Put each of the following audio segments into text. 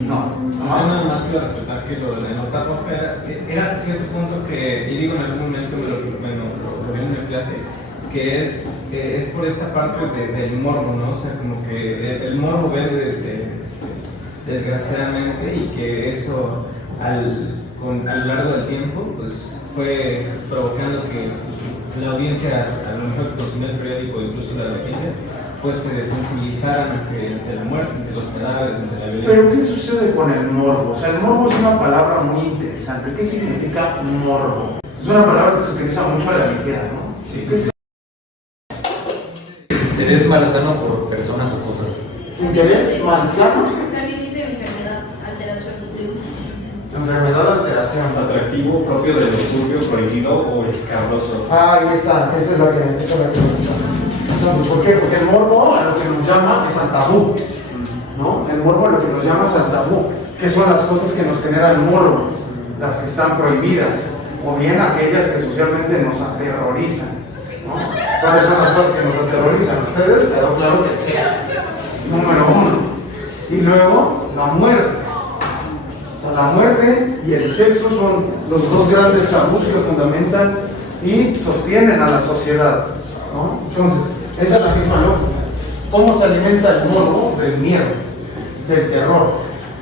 No. Yo nada más iba a respetar que lo de la nota roja era hasta cierto punto que, y digo en algún momento lo vi en una clase, que es por esta parte del morbo, ¿no? O sea, como que el morbo vende desgraciadamente, y que eso a lo largo del tiempo pues fue provocando que pues, la audiencia, a lo mejor que consumió el periódico, incluso las noticias, pues se sensibilizaran ante la muerte, ante los cadáveres, ante la violencia. Pero ¿qué sucede con el morbo? O sea, el morbo es una palabra muy interesante. ¿Qué significa morbo? Es una palabra que se utiliza mucho a la ligera, ¿no? Sí. Interés malsano por personas o cosas. ¿Interés malsano? También dice enfermedad, alteración. Enfermedad, alteración. Atractivo, propio de lo turbio, prohibido o escabroso. Ah, ahí está, esa es la que me gusta. Entonces, ¿por qué? Porque el morbo a lo que nos llama es al tabú, ¿no? El morbo a lo que nos llama es al tabú. ¿Qué son las cosas que nos generan morbo? Las que están prohibidas, o bien aquellas que socialmente nos aterrorizan, ¿no? ¿Cuáles son las cosas que nos aterrorizan? ¿Ustedes? Quedó claro que el sexo, número uno. Y luego, la muerte. O sea, la muerte y el sexo son los dos grandes tabús que fundamentan y sostienen a la sociedad, ¿no? Entonces, esa es la misma lógica. ¿Cómo se alimenta el morbo? Del miedo, del terror,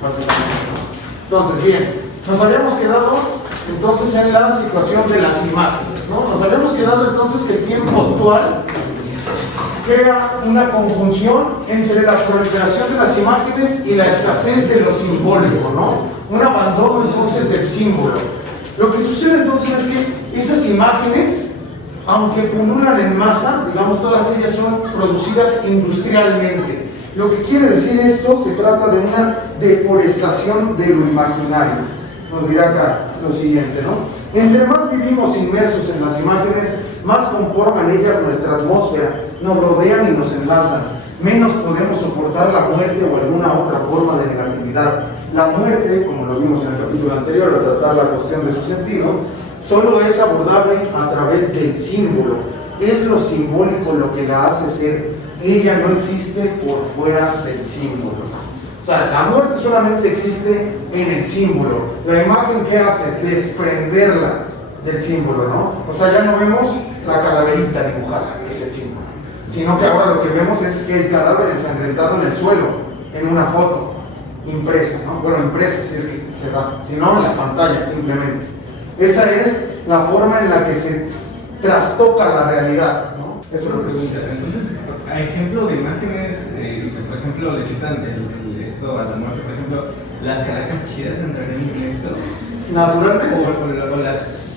básicamente. Entonces, bien, nos habíamos quedado entonces en la situación de las imágenes, ¿no? Nos habíamos quedado entonces que el tiempo actual crea una conjunción entre la proliferación de las imágenes y la escasez de lo simbólico, ¿no? Un abandono entonces del símbolo. Lo que sucede entonces es que esas imágenes, aunque pululan en masa, digamos, todas ellas son producidas industrialmente. Lo que quiere decir esto, se trata de una deforestación de lo imaginario. Nos dirá acá lo siguiente, ¿no? Entre más vivimos inmersos en las imágenes, más conforman ellas nuestra atmósfera, nos rodean y nos enlazan. Menos podemos soportar la muerte o alguna otra forma de negatividad. La muerte, como lo vimos en el capítulo anterior, al tratar la cuestión de su sentido, solo es abordable a través del símbolo. Es lo simbólico lo que la hace ser. Ella no existe por fuera del símbolo. O sea, la muerte solamente existe en el símbolo. La imagen, ¿qué hace? Desprenderla del símbolo, ¿no? O sea, ya no vemos la calaverita dibujada, que es el símbolo, sino que ahora lo que vemos es el cadáver ensangrentado en el suelo, en una foto impresa, ¿no? Bueno, impresa si es que se da, si no en la pantalla simplemente. Esa es la forma en la que se trastoca la realidad, ¿no? Eso es lo que sucede. Entonces, a ejemplo de imágenes, que por ejemplo le quitan esto a la muerte, por ejemplo, las caracas chidas entrarían en eso. Naturalmente. O las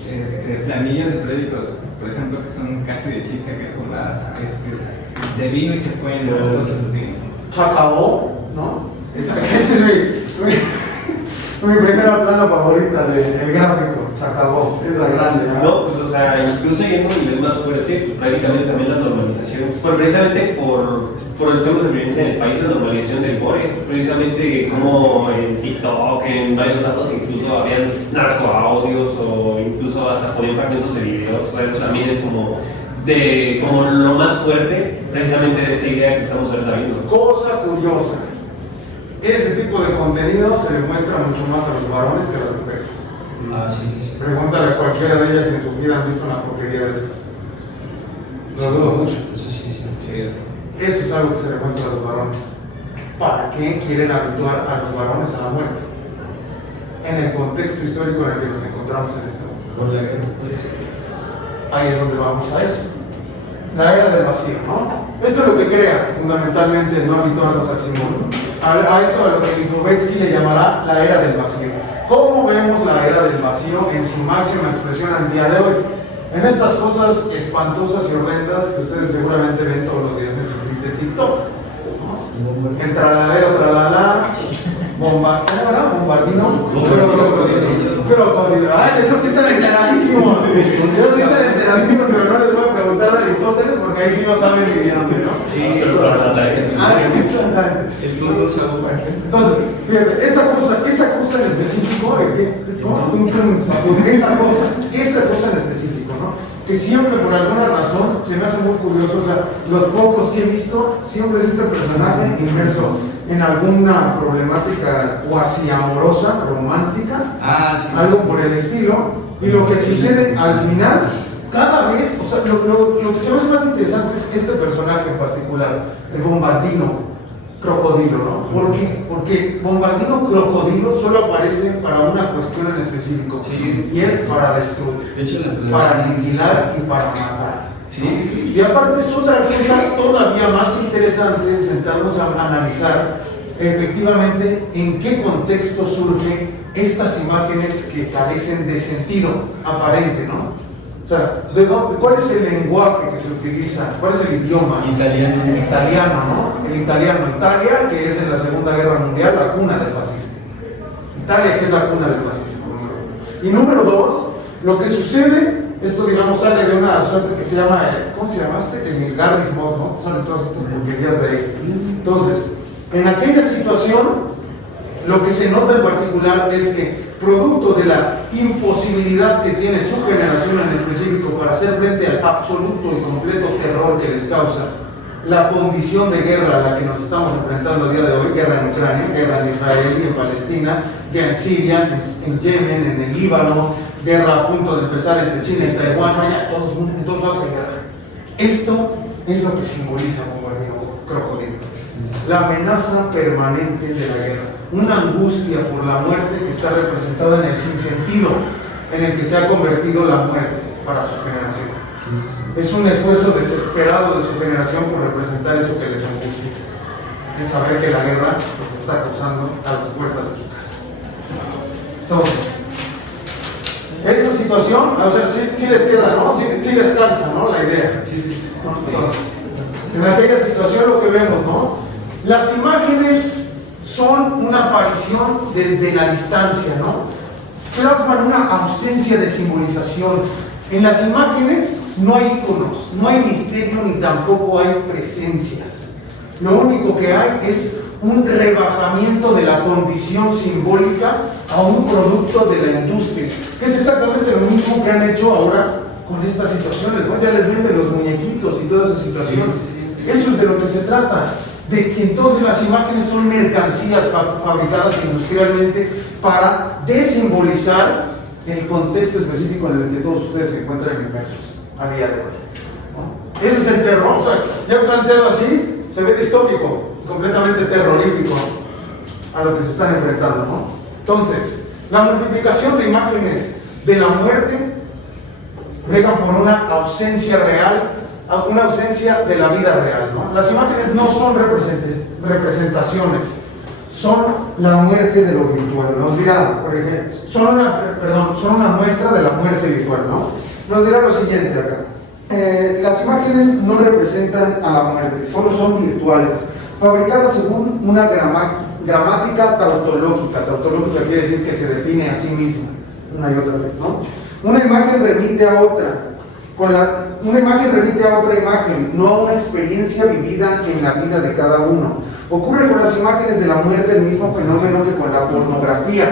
planillas de periódicos, por ejemplo, que son casi de chiste, que son las se vino y se fue en cosas así. Se acabó, ¿no? Esa es mi primera plana favorita del gráfico. Se acabó, esa grande, ¿no? No, pues o sea, incluso yendo a un nivel más fuerte, pues prácticamente también la normalización, precisamente por el tema de violencia en el país, la normalización del gore, precisamente como en TikTok, en varios datos, incluso habían narcoaudios o incluso hasta ponían fragmentos de videos, o sea, eso también es como lo más fuerte, precisamente de esta idea que estamos ahorita viendo. Cosa curiosa. Ese tipo de contenido se le muestra mucho más a los varones que a las mujeres. Ah, sí, sí, sí. Pregúntale a cualquiera de ellas si en su vida han visto una porquería de esas. Lo dudo mucho. Eso sí, sí. Eso es algo que se le muestra a los varones. ¿Para qué quieren habituar a los varones a la muerte? En el contexto histórico en el que nos encontramos en este momento. Por la guerra, puede ser. Ahí es donde vamos a eso. La era del vacío, ¿no? Esto es lo que crea fundamentalmente no habituarnos al símbolo. A eso a lo que Lipovetsky le llamará la era del vacío. ¿Cómo vemos la era del vacío en su máxima expresión al día de hoy? En estas cosas espantosas y horrendas que ustedes seguramente ven todos los días en su feed de TikTok, ¿no? El tralalero, tralala, bombardino, crocodilo. Ay, esos sí están enteradísimos. Esos sí están enteradísimos, pero no les voy a preguntar a Aristóteles porque ahí sí no saben ni de dónde, ¿no? Sí, exactamente. El tuto se hago para qué. Entonces, fíjate, esa cosa en específico, esa cosa en específico, ¿no? Que siempre por alguna razón se me hace muy curioso, o sea, los pocos que he visto, siempre es este personaje inmerso en alguna problemática cuasi amorosa, romántica, algo por el estilo, y lo que sucede al final, cada vez, o sea, lo que se me hace más interesante es este personaje en particular, el Bombardino Crocodilo, ¿no? ¿Por qué? Porque Bombardino Crocodilo solo aparece para una cuestión en específico, y es para destruir, De hecho, la para aniquilar y para matar. Sí. Y aparte es otra cosa todavía más interesante sentarnos a analizar efectivamente en qué contexto surgen estas imágenes que carecen de sentido aparente, ¿no? O sea, ¿cuál es el lenguaje que se utiliza? ¿Cuál es el idioma? Italiano. El italiano, ¿no? El italiano. Italia, que es en la Segunda Guerra Mundial la cuna del fascismo. Italia, que es la cuna del fascismo. Y número dos, lo que sucede, esto digamos sale de una suerte que se llama, ¿cómo se llamaste? El Garry's Mod, ¿no? Salen todas estas porquerías de ahí. Entonces, en aquella situación, lo que se nota en particular es que, producto de la imposibilidad que tiene su generación en específico para hacer frente al absoluto y completo terror que les causa la condición de guerra a la que nos estamos enfrentando a día de hoy, guerra en Ucrania, guerra en Israel y en Palestina, guerra en Siria, en Yemen, en el Líbano, guerra a punto de empezar entre China y Taiwán, vaya, en todos lados hay guerra. Esto es lo que simboliza Bombardino Crocodilo, la amenaza permanente de la guerra, una angustia por la muerte que está representada en el sinsentido en el que se ha convertido la muerte para su generación. Es un esfuerzo desesperado de su generación por representar eso que les angustia, en saber que la guerra los está causando a las puertas de su casa. Entonces, esta situación, o sea, sí les queda, ¿no? Sí les calza, ¿no? La idea. Entonces, en aquella situación lo que vemos, ¿no? Las imágenes son una aparición desde la distancia, ¿no? Plasman una ausencia de simbolización. En las imágenes no hay íconos, no hay misterio ni tampoco hay presencias. Lo único que hay es un rebajamiento de la condición simbólica a un producto de la industria, que es exactamente lo mismo que han hecho ahora con estas situaciones, ¿no? Ya les venden los muñequitos y todas esas situaciones. Eso es de lo que se trata, de que entonces las imágenes son mercancías fabricadas industrialmente para desimbolizar el contexto específico en el que todos ustedes se encuentran inmersos a día de hoy, ¿no? Ese es el terror, o sea, ya planteado así, se ve distópico, completamente terrorífico a lo que se están enfrentando, ¿no? Entonces, la multiplicación de imágenes de la muerte bregan por una ausencia real, una ausencia de la vida real, ¿no? Las imágenes no son representaciones, son la muerte de lo virtual. Nos dirá, por ejemplo, son una muestra de la muerte virtual, ¿no? Nos dirá lo siguiente acá. Las imágenes no representan a la muerte, solo son virtuales, fabricadas según una gramática tautológica. Tautológica quiere decir que se define a sí misma, una y otra vez, ¿no? Una imagen remite a otra. Una imagen remite a otra imagen, no a una experiencia vivida en la vida de cada uno. Ocurre con las imágenes de la muerte el mismo fenómeno que con la pornografía.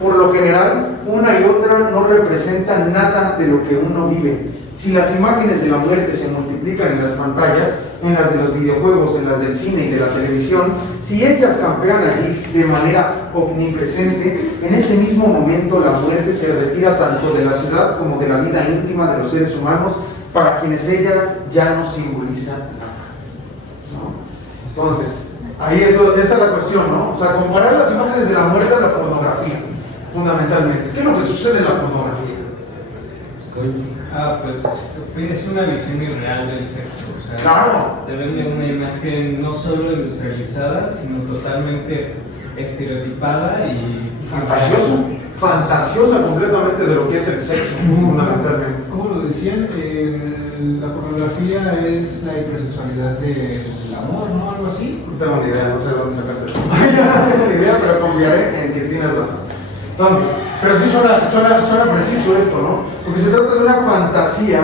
Por lo general, una y otra no representan nada de lo que uno vive. Si las imágenes de la muerte se multiplican en las pantallas, en las de los videojuegos, en las del cine y de la televisión, si ellas campean allí de manera omnipresente, en ese mismo momento la muerte se retira tanto de la ciudad como de la vida íntima de los seres humanos, para quienes ella ya no simboliza nada, ¿no? Entonces, ahí esa es la cuestión, ¿no? O sea, comparar las imágenes de la muerte a la pornografía, fundamentalmente. ¿Qué es lo que sucede en la pornografía? Pues es una visión irreal del sexo, o sea, claro, te vende una imagen no solo industrializada, sino totalmente estereotipada y fantasiosa completamente de lo que es el sexo, fundamentalmente. ¿Cómo lo decían? La pornografía es la hipersexualidad del amor, ¿no? Algo así. No tengo ni idea, no sé de dónde sacaste eso. No tengo ni idea, pero confiaré en que tienes razón. Entonces, pero sí suena preciso esto, ¿no? Porque se trata de una fantasía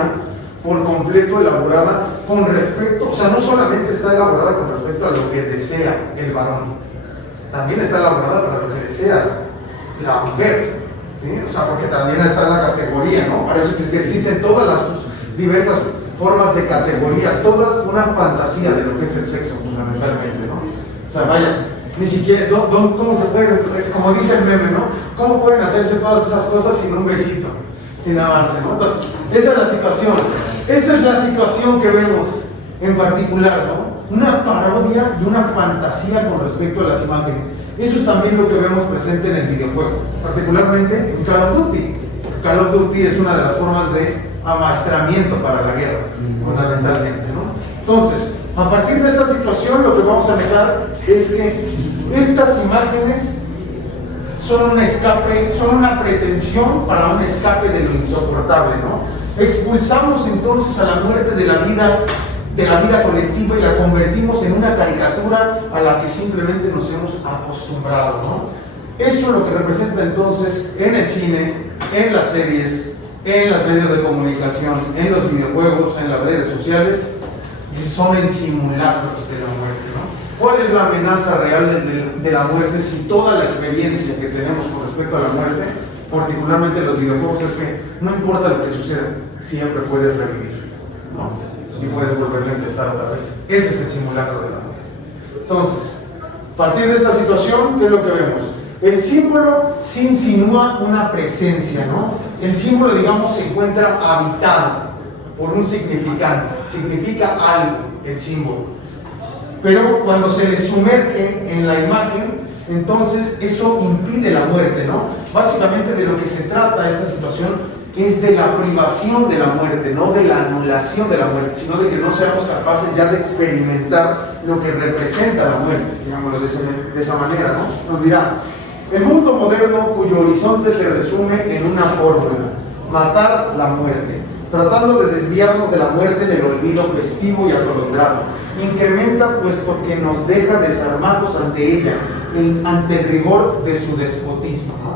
por completo elaborada con respecto, o sea, no solamente está elaborada con respecto a lo que desea el varón, también está elaborada para lo que desea la mujer, ¿sí? O sea, porque también está la categoría, ¿no? Para eso es que existen todas las diversas formas de categorías, todas una fantasía de lo que es el sexo, fundamentalmente, ¿no? O sea, vaya, Ni siquiera, ¿cómo se puede, como dice el meme, ¿no? ¿Cómo pueden hacerse todas esas cosas sin un besito, sin avance, ¿no? Entonces, esa es la situación. Esa es la situación que vemos en particular, ¿no? Una parodia y una fantasía con respecto a las imágenes. Eso es también lo que vemos presente en el videojuego, particularmente en Call of Duty. Call of Duty es una de las formas de amaestramiento para la guerra, fundamentalmente, ¿no? Entonces, a partir de esta situación, lo que vamos a notar es que estas imágenes son un escape, son una pretensión para un escape de lo insoportable, ¿no? Expulsamos entonces a la muerte de la vida colectiva y la convertimos en una caricatura a la que simplemente nos hemos acostumbrado, ¿no? Eso es lo que representa entonces en el cine, en las series, en los medios de comunicación, en los videojuegos, en las redes sociales, y son en simulacros de la muerte, ¿no? ¿Cuál es la amenaza real de la muerte si toda la experiencia que tenemos con respecto a la muerte, particularmente en los videojuegos, es que no importa lo que suceda, siempre puedes revivir, ¿no? Y puedes volverlo a intentar otra vez. Ese es el simulacro de la muerte. Entonces, a partir de esta situación, ¿qué es lo que vemos? El símbolo sí insinúa una presencia, ¿no? El símbolo, digamos, se encuentra habitado por un significante, significa algo el símbolo. Pero cuando se le sumerge en la imagen, entonces eso impide la muerte, ¿no? Básicamente de lo que se trata esta situación es de la privación de la muerte, no de la anulación de la muerte, sino de que no seamos capaces ya de experimentar lo que representa la muerte, digámoslo de esa manera, ¿no? Nos dirá, el mundo moderno cuyo horizonte se resume en una fórmula, matar la muerte, tratando de desviarnos de la muerte en el olvido festivo y atolondrado, incrementa puesto que nos deja desarmados ante ella, ante el rigor de su despotismo, ¿no?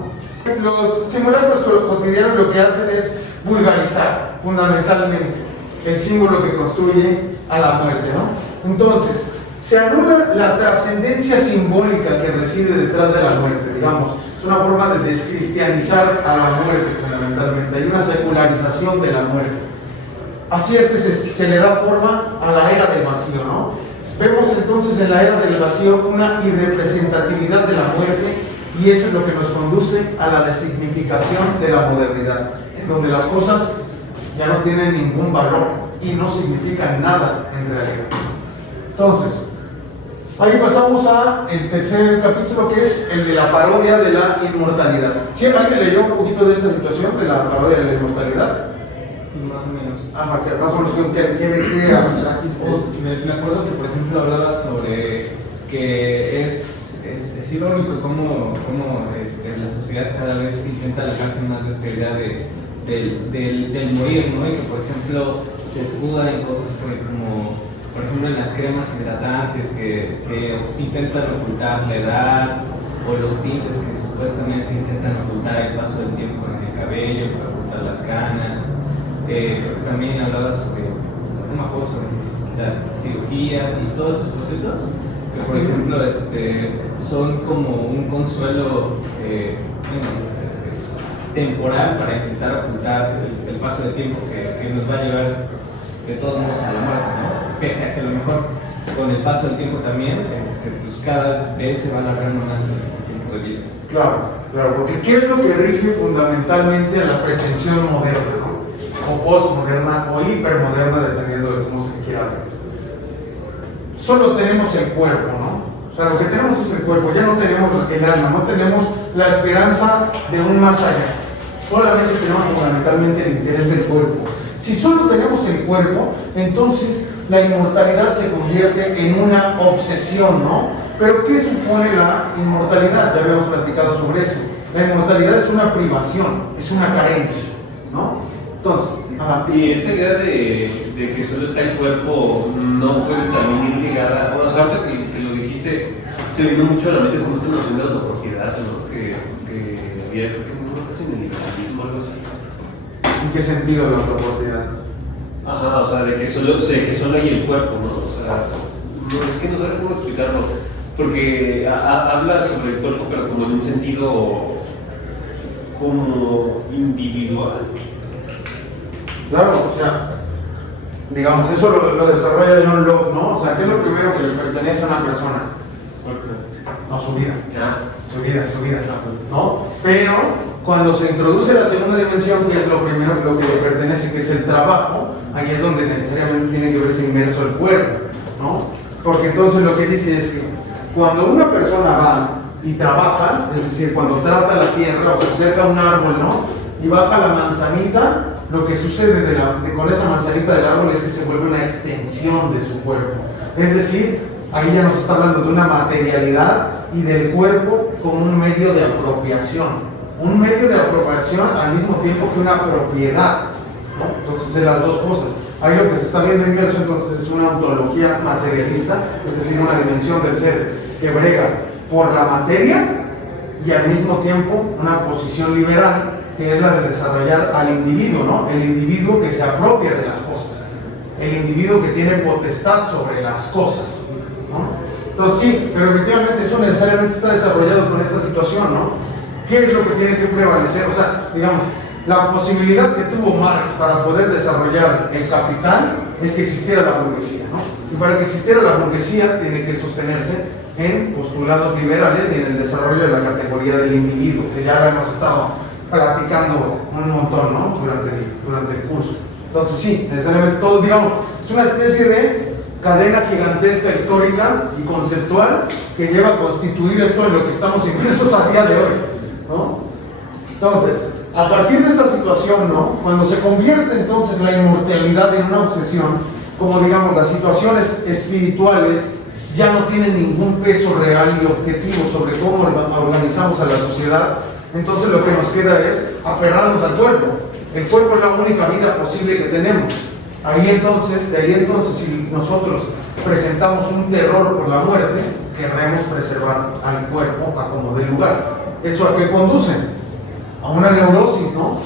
Los simulacros cotidianos lo que hacen es vulgarizar fundamentalmente el símbolo que construye a la muerte, ¿no? Entonces, se anula la trascendencia simbólica que reside detrás de la muerte, digamos. Es una forma de descristianizar a la muerte fundamentalmente. Hay una secularización de la muerte. Así es que se le da forma a la era del vacío, ¿no? Vemos entonces en la era del vacío una irrepresentatividad de la muerte, y eso es lo que nos conduce a la designificación de la modernidad, en donde las cosas ya no tienen ningún valor y no significan nada en realidad. Entonces, ahí pasamos a el tercer capítulo, que es el de la parodia de la inmortalidad. ¿Sí alguien leyó un poquito de esta situación de la parodia de la inmortalidad? Más o menos. Ajá, más o menos, ¿qué abstrajiste? Me acuerdo que, por ejemplo, hablaba sobre que es irónico cómo la sociedad cada vez intenta alejarse más de esta idea del morir, ¿no? Y que, por ejemplo, se escuda en cosas como, por ejemplo, en las cremas hidratantes que intentan ocultar la edad, o los tintes que supuestamente intentan ocultar el paso del tiempo en el cabello, para ocultar las canas. También hablaba sobre, no me acuerdo, sobre las cirugías y todos estos procesos que, por ejemplo, son como un consuelo temporal para intentar ocultar el paso del tiempo que nos va a llevar de todos modos a la muerte, ¿no? Pese a que a lo mejor con el paso del tiempo también pues cada vez se va alargando más el tiempo de vida. Claro, claro, porque ¿qué es lo que rige fundamentalmente a la pretensión moderna, ¿no? O postmoderna o hipermoderna, dependiendo de cómo se quiera ver? Solo tenemos el cuerpo, ¿no? O sea, lo que tenemos es el cuerpo, ya no tenemos el alma, no tenemos la esperanza de un más allá. Solamente tenemos fundamentalmente el interés del cuerpo. Si solo tenemos el cuerpo, entonces la inmortalidad se convierte en una obsesión, ¿no? Pero ¿qué supone la inmortalidad? Ya habíamos platicado sobre eso. La inmortalidad es una privación, es una carencia, ¿no? Entonces, y esta idea de que solo está el cuerpo no puede también ir ligada, bueno, o sea, ahorita que lo dijiste, se vino mucho a la mente como esta noción de autopropiedad, ¿no? Que había, creo que en el liberalismo o algo así. ¿en qué sentido la autopropiedad? Ajá, o sea, de que solo hay el cuerpo, ¿no? O sea, no, es que no sé cómo explicarlo, porque habla sobre el cuerpo, pero como en un sentido como individual. Claro, o sea, digamos, eso lo desarrolla John Locke, ¿no? O sea, ¿qué es lo primero que le pertenece a una persona? No, su vida. Ah, Su vida, ¿no? Pero cuando se introduce la segunda dimensión, que es lo primero, lo que le pertenece, que es el trabajo, ahí es donde necesariamente tiene que verse inmerso el cuerpo, ¿no? Porque entonces lo que dice es que cuando una persona va y trabaja, es decir, cuando trata la tierra o se acerca a un árbol, ¿no? Y baja la manzanita, lo que sucede con esa manzanita del árbol es que se vuelve una extensión de su cuerpo. Es decir, ahí ya nos está hablando de una materialidad y del cuerpo como un medio de apropiación. Un medio de apropiación al mismo tiempo que una propiedad, ¿no? Entonces, es las dos cosas. Ahí lo que se está viendo inmerso entonces es una ontología materialista, es decir, una dimensión del ser que brega por la materia y al mismo tiempo una posición liberal que es la de desarrollar al individuo, ¿no? El individuo que se apropia de las cosas, el individuo que tiene potestad sobre las cosas, ¿no? Entonces sí, pero efectivamente eso necesariamente está desarrollado con esta situación, ¿no? ¿Qué es lo que tiene que prevalecer? O sea, digamos, la posibilidad que tuvo Marx para poder desarrollar el capital es que existiera la burguesía, ¿no? Y para que existiera la burguesía tiene que sostenerse en postulados liberales y en el desarrollo de la categoría del individuo, que ya la hemos estado platicando un montón, ¿no? Durante el curso. Entonces sí, necesariamente todo, digamos, es una especie de cadena gigantesca histórica y conceptual que lleva a constituir esto en lo que estamos inmersos a día de hoy, ¿no? Entonces, a partir de esta situación, ¿no? Cuando se convierte entonces la inmortalidad en una obsesión, como digamos las situaciones espirituales ya no tienen ningún peso real y objetivo sobre cómo organizamos a la sociedad, entonces lo que nos queda es aferrarnos al cuerpo. El cuerpo es la única vida posible que tenemos. De ahí entonces, si nosotros presentamos un terror por la muerte, querremos preservar al cuerpo a como dé lugar. ¿Eso a qué conduce? A una neurosis, ¿no?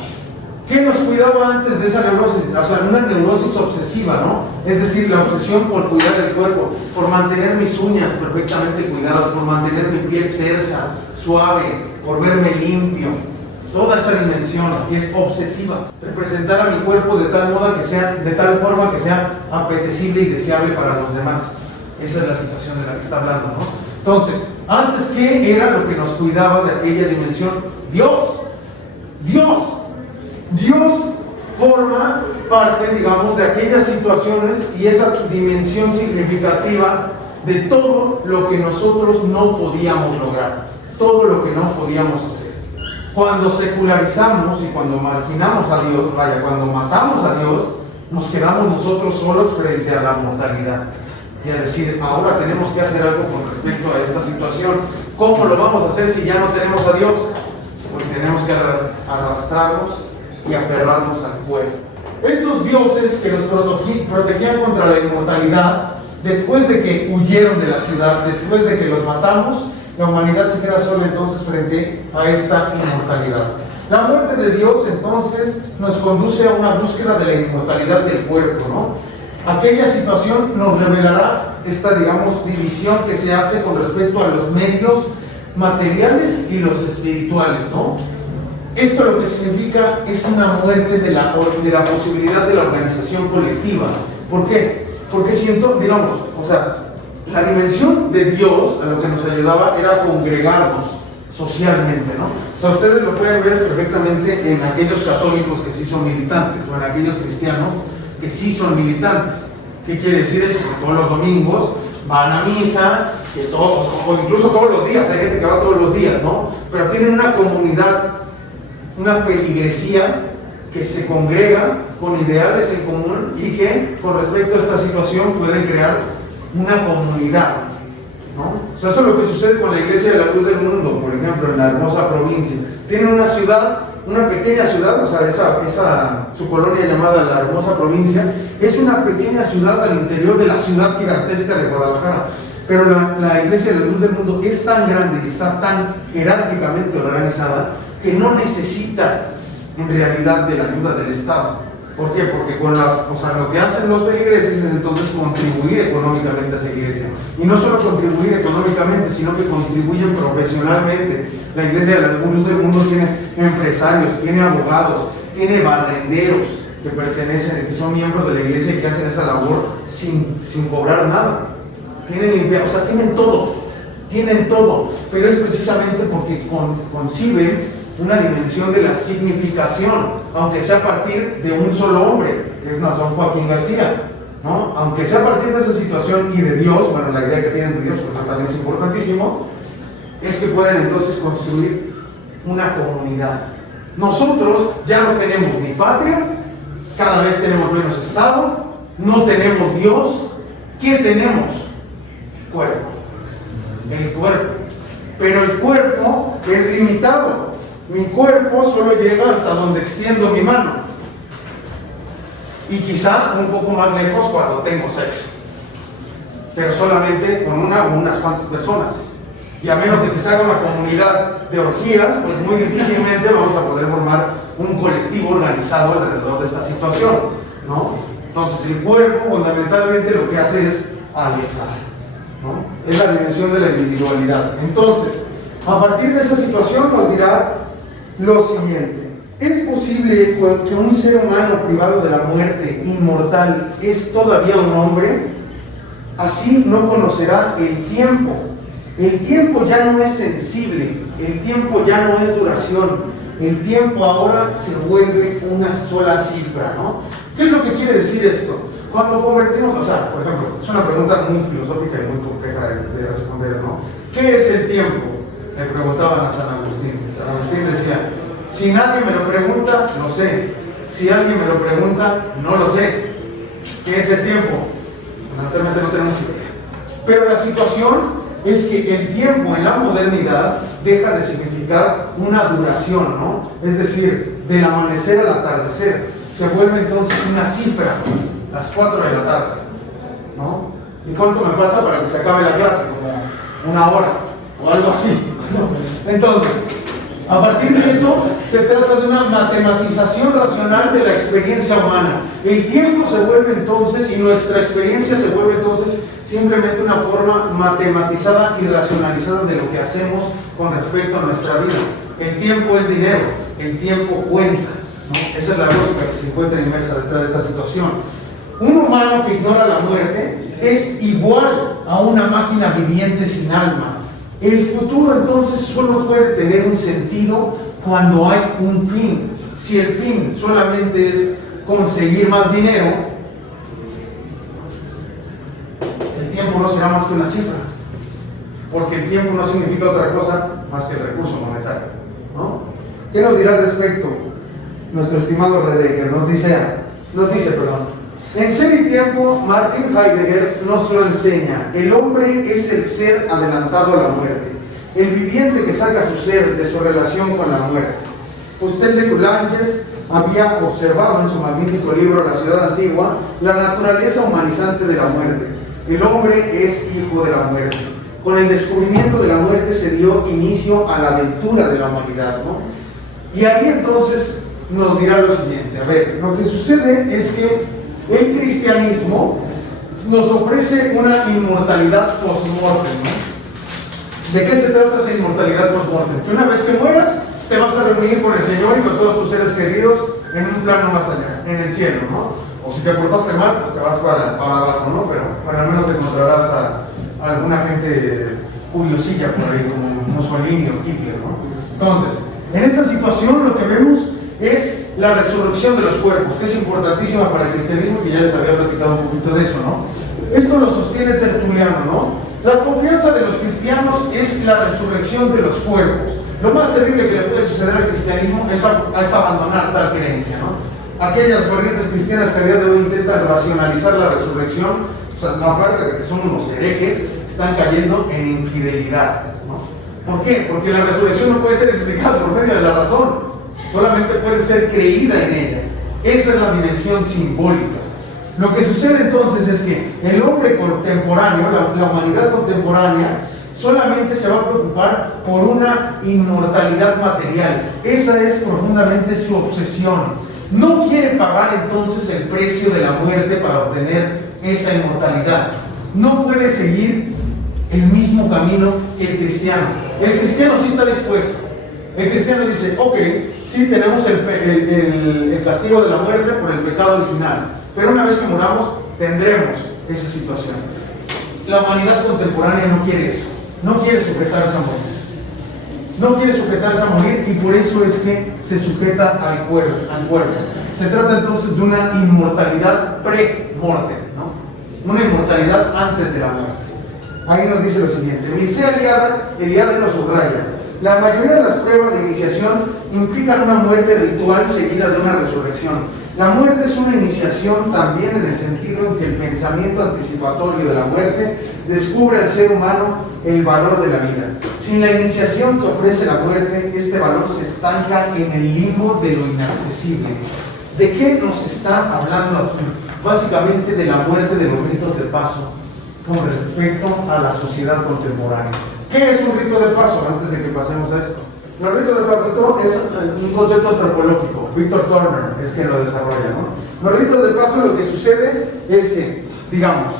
¿Qué nos cuidaba antes de esa neurosis? O sea, una neurosis obsesiva, ¿no? Es decir, la obsesión por cuidar el cuerpo, por mantener mis uñas perfectamente cuidadas, por mantener mi piel tersa, suave, por verme limpio. Toda esa dimensión que es obsesiva. Representar a mi cuerpo de tal forma que sea apetecible y deseable para los demás. Esa es la situación de la que está hablando, ¿no? Entonces, antes, ¿qué era lo que nos cuidaba de aquella dimensión? Dios forma parte, digamos, de aquellas situaciones y esa dimensión significativa de todo lo que nosotros no podíamos lograr, todo lo que no podíamos hacer. Cuando secularizamos y cuando marginamos a Dios, cuando matamos a Dios, nos quedamos nosotros solos frente a la mortalidad. Y a decir, ahora tenemos que hacer algo con respecto a esta situación. ¿Cómo lo vamos a hacer si ya no tenemos a Dios? Pues tenemos que arrastrarnos y aferrarnos al cuerpo. Esos dioses que nos protegían contra la inmortalidad, después de que huyeron de la ciudad, después de que los matamos, la humanidad se queda sola entonces frente a esta inmortalidad. La muerte de Dios entonces nos conduce a una búsqueda de la inmortalidad del cuerpo, ¿no? Aquella situación nos revelará esta, digamos, división que se hace con respecto a los medios materiales y los espirituales, ¿no? Esto lo que significa es una muerte de la posibilidad de la organización colectiva. ¿Por qué? Porque siento, digamos, o sea, la dimensión de Dios a lo que nos ayudaba era congregarnos socialmente, ¿no? O sea, ustedes lo pueden ver perfectamente en aquellos católicos que sí son militantes o en aquellos cristianos que sí son militantes. ¿Qué quiere decir eso? Que todos los domingos van a misa, que todos, o incluso todos los días, hay gente que va todos los días, ¿no? Pero tienen una comunidad, una feligresía que se congrega con ideales en común y que con respecto a esta situación pueden crear una comunidad, ¿no? O sea, eso es lo que sucede con la Iglesia de la Luz del Mundo, por ejemplo, en la hermosa provincia. Tienen una ciudad, una pequeña ciudad, o sea, su colonia llamada la hermosa provincia, es una pequeña ciudad al interior de la ciudad gigantesca de Guadalajara. Pero la Iglesia de la Luz del Mundo es tan grande y está tan jerárquicamente organizada que no necesita en realidad de la ayuda del Estado. ¿Por qué? Porque lo que hacen los feligreses es entonces contribuir económicamente a esa iglesia. Y no solo contribuir económicamente, sino que contribuyen profesionalmente. La Iglesia de la Luz del Mundo tiene empresarios, tiene abogados, tiene barrenderos que son miembros de la iglesia y que hacen esa labor sin cobrar nada. Tienen todo. tienen todo, pero es precisamente porque conciben una dimensión de la significación, aunque sea a partir de un solo hombre, que es Nazón Joaquín García, ¿no? Aunque sea a partir de esa situación y de Dios, bueno, la idea que tienen de Dios, porque también es importantísimo, es que pueden entonces construir una comunidad. Nosotros ya no tenemos ni patria, cada vez tenemos menos Estado, no tenemos Dios. ¿Qué tenemos? El cuerpo. El cuerpo. Pero el cuerpo es limitado. Mi cuerpo solo llega hasta donde extiendo mi mano. Y quizá un poco más lejos cuando tengo sexo. Pero solamente con una o unas cuantas personas. Y a menos de que se haga una comunidad de orgías, pues muy difícilmente vamos a poder formar un colectivo organizado alrededor de esta situación, ¿no? Entonces el cuerpo fundamentalmente lo que hace es alejar, ¿no? Es la dimensión de la individualidad. Entonces, a partir de esa situación nos dirá lo siguiente: ¿es posible que un ser humano privado de la muerte, inmortal, es todavía un hombre? Así no conocerá el tiempo. El tiempo ya no es sensible, el tiempo ya no es duración, el tiempo ahora se vuelve una sola cifra, ¿no? ¿Qué es lo que quiere decir esto? Cuando convertimos, o sea, por ejemplo, es una pregunta muy filosófica y muy compleja de responder, ¿no? ¿Qué es el tiempo? Le preguntaban a San Agustín. San Agustín decía: si nadie me lo pregunta, lo sé. Si alguien me lo pregunta, no lo sé. ¿Qué es el tiempo? Fundamentalmente no tenemos idea. Pero la situación es que el tiempo en la modernidad deja de significar una duración, ¿no? Es decir, del amanecer al atardecer. Se vuelve entonces una cifra, las 4 de la tarde, ¿no? ¿Y cuánto me falta para que se acabe la clase? Como 1 hora o algo así, ¿no? Entonces, a partir de eso, se trata de una matematización racional de la experiencia humana. El tiempo se vuelve entonces, y nuestra experiencia se vuelve entonces simplemente una forma matematizada y racionalizada de lo que hacemos con respecto a nuestra vida. El tiempo es dinero, el tiempo cuenta, ¿no? Esa es la lógica que se encuentra inmersa detrás de esta situación. Un humano que ignora la muerte es igual a una máquina viviente sin alma. El futuro entonces solo puede tener un sentido cuando hay un fin. Si el fin solamente es conseguir más dinero, el tiempo no será más que una cifra, porque el tiempo no significa otra cosa más que el recurso monetario, ¿no? ¿Qué nos dirá al respecto nuestro estimado Redeker? Nos dice, en Ser y Tiempo, Martin Heidegger nos lo enseña. El hombre es el ser adelantado a la muerte, el viviente que saca su ser de su relación con la muerte. Usted de Coulanges había observado en su magnífico libro La ciudad antigua la naturaleza humanizante de la muerte. El hombre es hijo de la muerte. Con el descubrimiento de la muerte se dio inicio a la aventura de la humanidad, ¿no? Y ahí entonces nos dirá lo siguiente. A ver, lo que sucede es que el cristianismo nos ofrece una inmortalidad post-mortem, ¿no? ¿De qué se trata esa inmortalidad post-mortem? Que una vez que mueras, te vas a reunir con el Señor y con todos tus seres queridos en un plano más allá, en el cielo, ¿no? O si te portaste mal, pues te vas para abajo, ¿no? Pero bueno, al menos te encontrarás a alguna gente curiosilla por ahí, como Mussolini o Hitler, ¿no? Entonces, en esta situación lo que vemos es la resurrección de los cuerpos, que es importantísima para el cristianismo, que ya les había platicado un poquito de eso, ¿no? Esto lo sostiene Tertuliano, ¿no? La confianza de los cristianos es la resurrección de los cuerpos. Lo más terrible que le puede suceder al cristianismo es abandonar tal creencia, ¿no? Aquellas corrientes cristianas que a día de hoy intentan racionalizar la resurrección, o sea, aparte de que son unos herejes, están cayendo en infidelidad, ¿no? ¿Por qué? Porque la resurrección no puede ser explicada por medio de la razón, solamente puede ser creída en ella. Esa es la dimensión simbólica. Lo que sucede entonces es que el hombre contemporáneo, la humanidad contemporánea, solamente se va a preocupar por una inmortalidad material. Esa es profundamente su obsesión. No quiere pagar entonces el precio de la muerte para obtener esa inmortalidad. No puede seguir el mismo camino que el cristiano. El cristiano sí está dispuesto. El cristiano dice, ok, sí tenemos el castigo de la muerte por el pecado original, pero una vez que moramos tendremos esa situación. La humanidad contemporánea no quiere eso. no quiere sujetarse a morir. No quiere sujetarse a morir y por eso es que se sujeta al cuerpo. Se trata entonces de una inmortalidad pre-morte, ¿no? Una inmortalidad antes de la muerte. Ahí nos dice lo siguiente, Mircea Eliade lo subraya. La mayoría de las pruebas de iniciación implican una muerte ritual seguida de una resurrección. La muerte es una iniciación también en el sentido en que el pensamiento anticipatorio de la muerte descubre al ser humano el valor de la vida. Sin la iniciación que ofrece la muerte, este valor se estanca en el limbo de lo inaccesible. ¿De qué nos está hablando aquí? Básicamente de la muerte de los ritos de paso con respecto a la sociedad contemporánea. ¿Qué es un rito de paso? Antes de que pasemos a esto. Los ritos de paso, esto es un concepto antropológico. Víctor Turner es quien lo desarrolla, ¿no? Los ritos de paso, lo que sucede es que, digamos,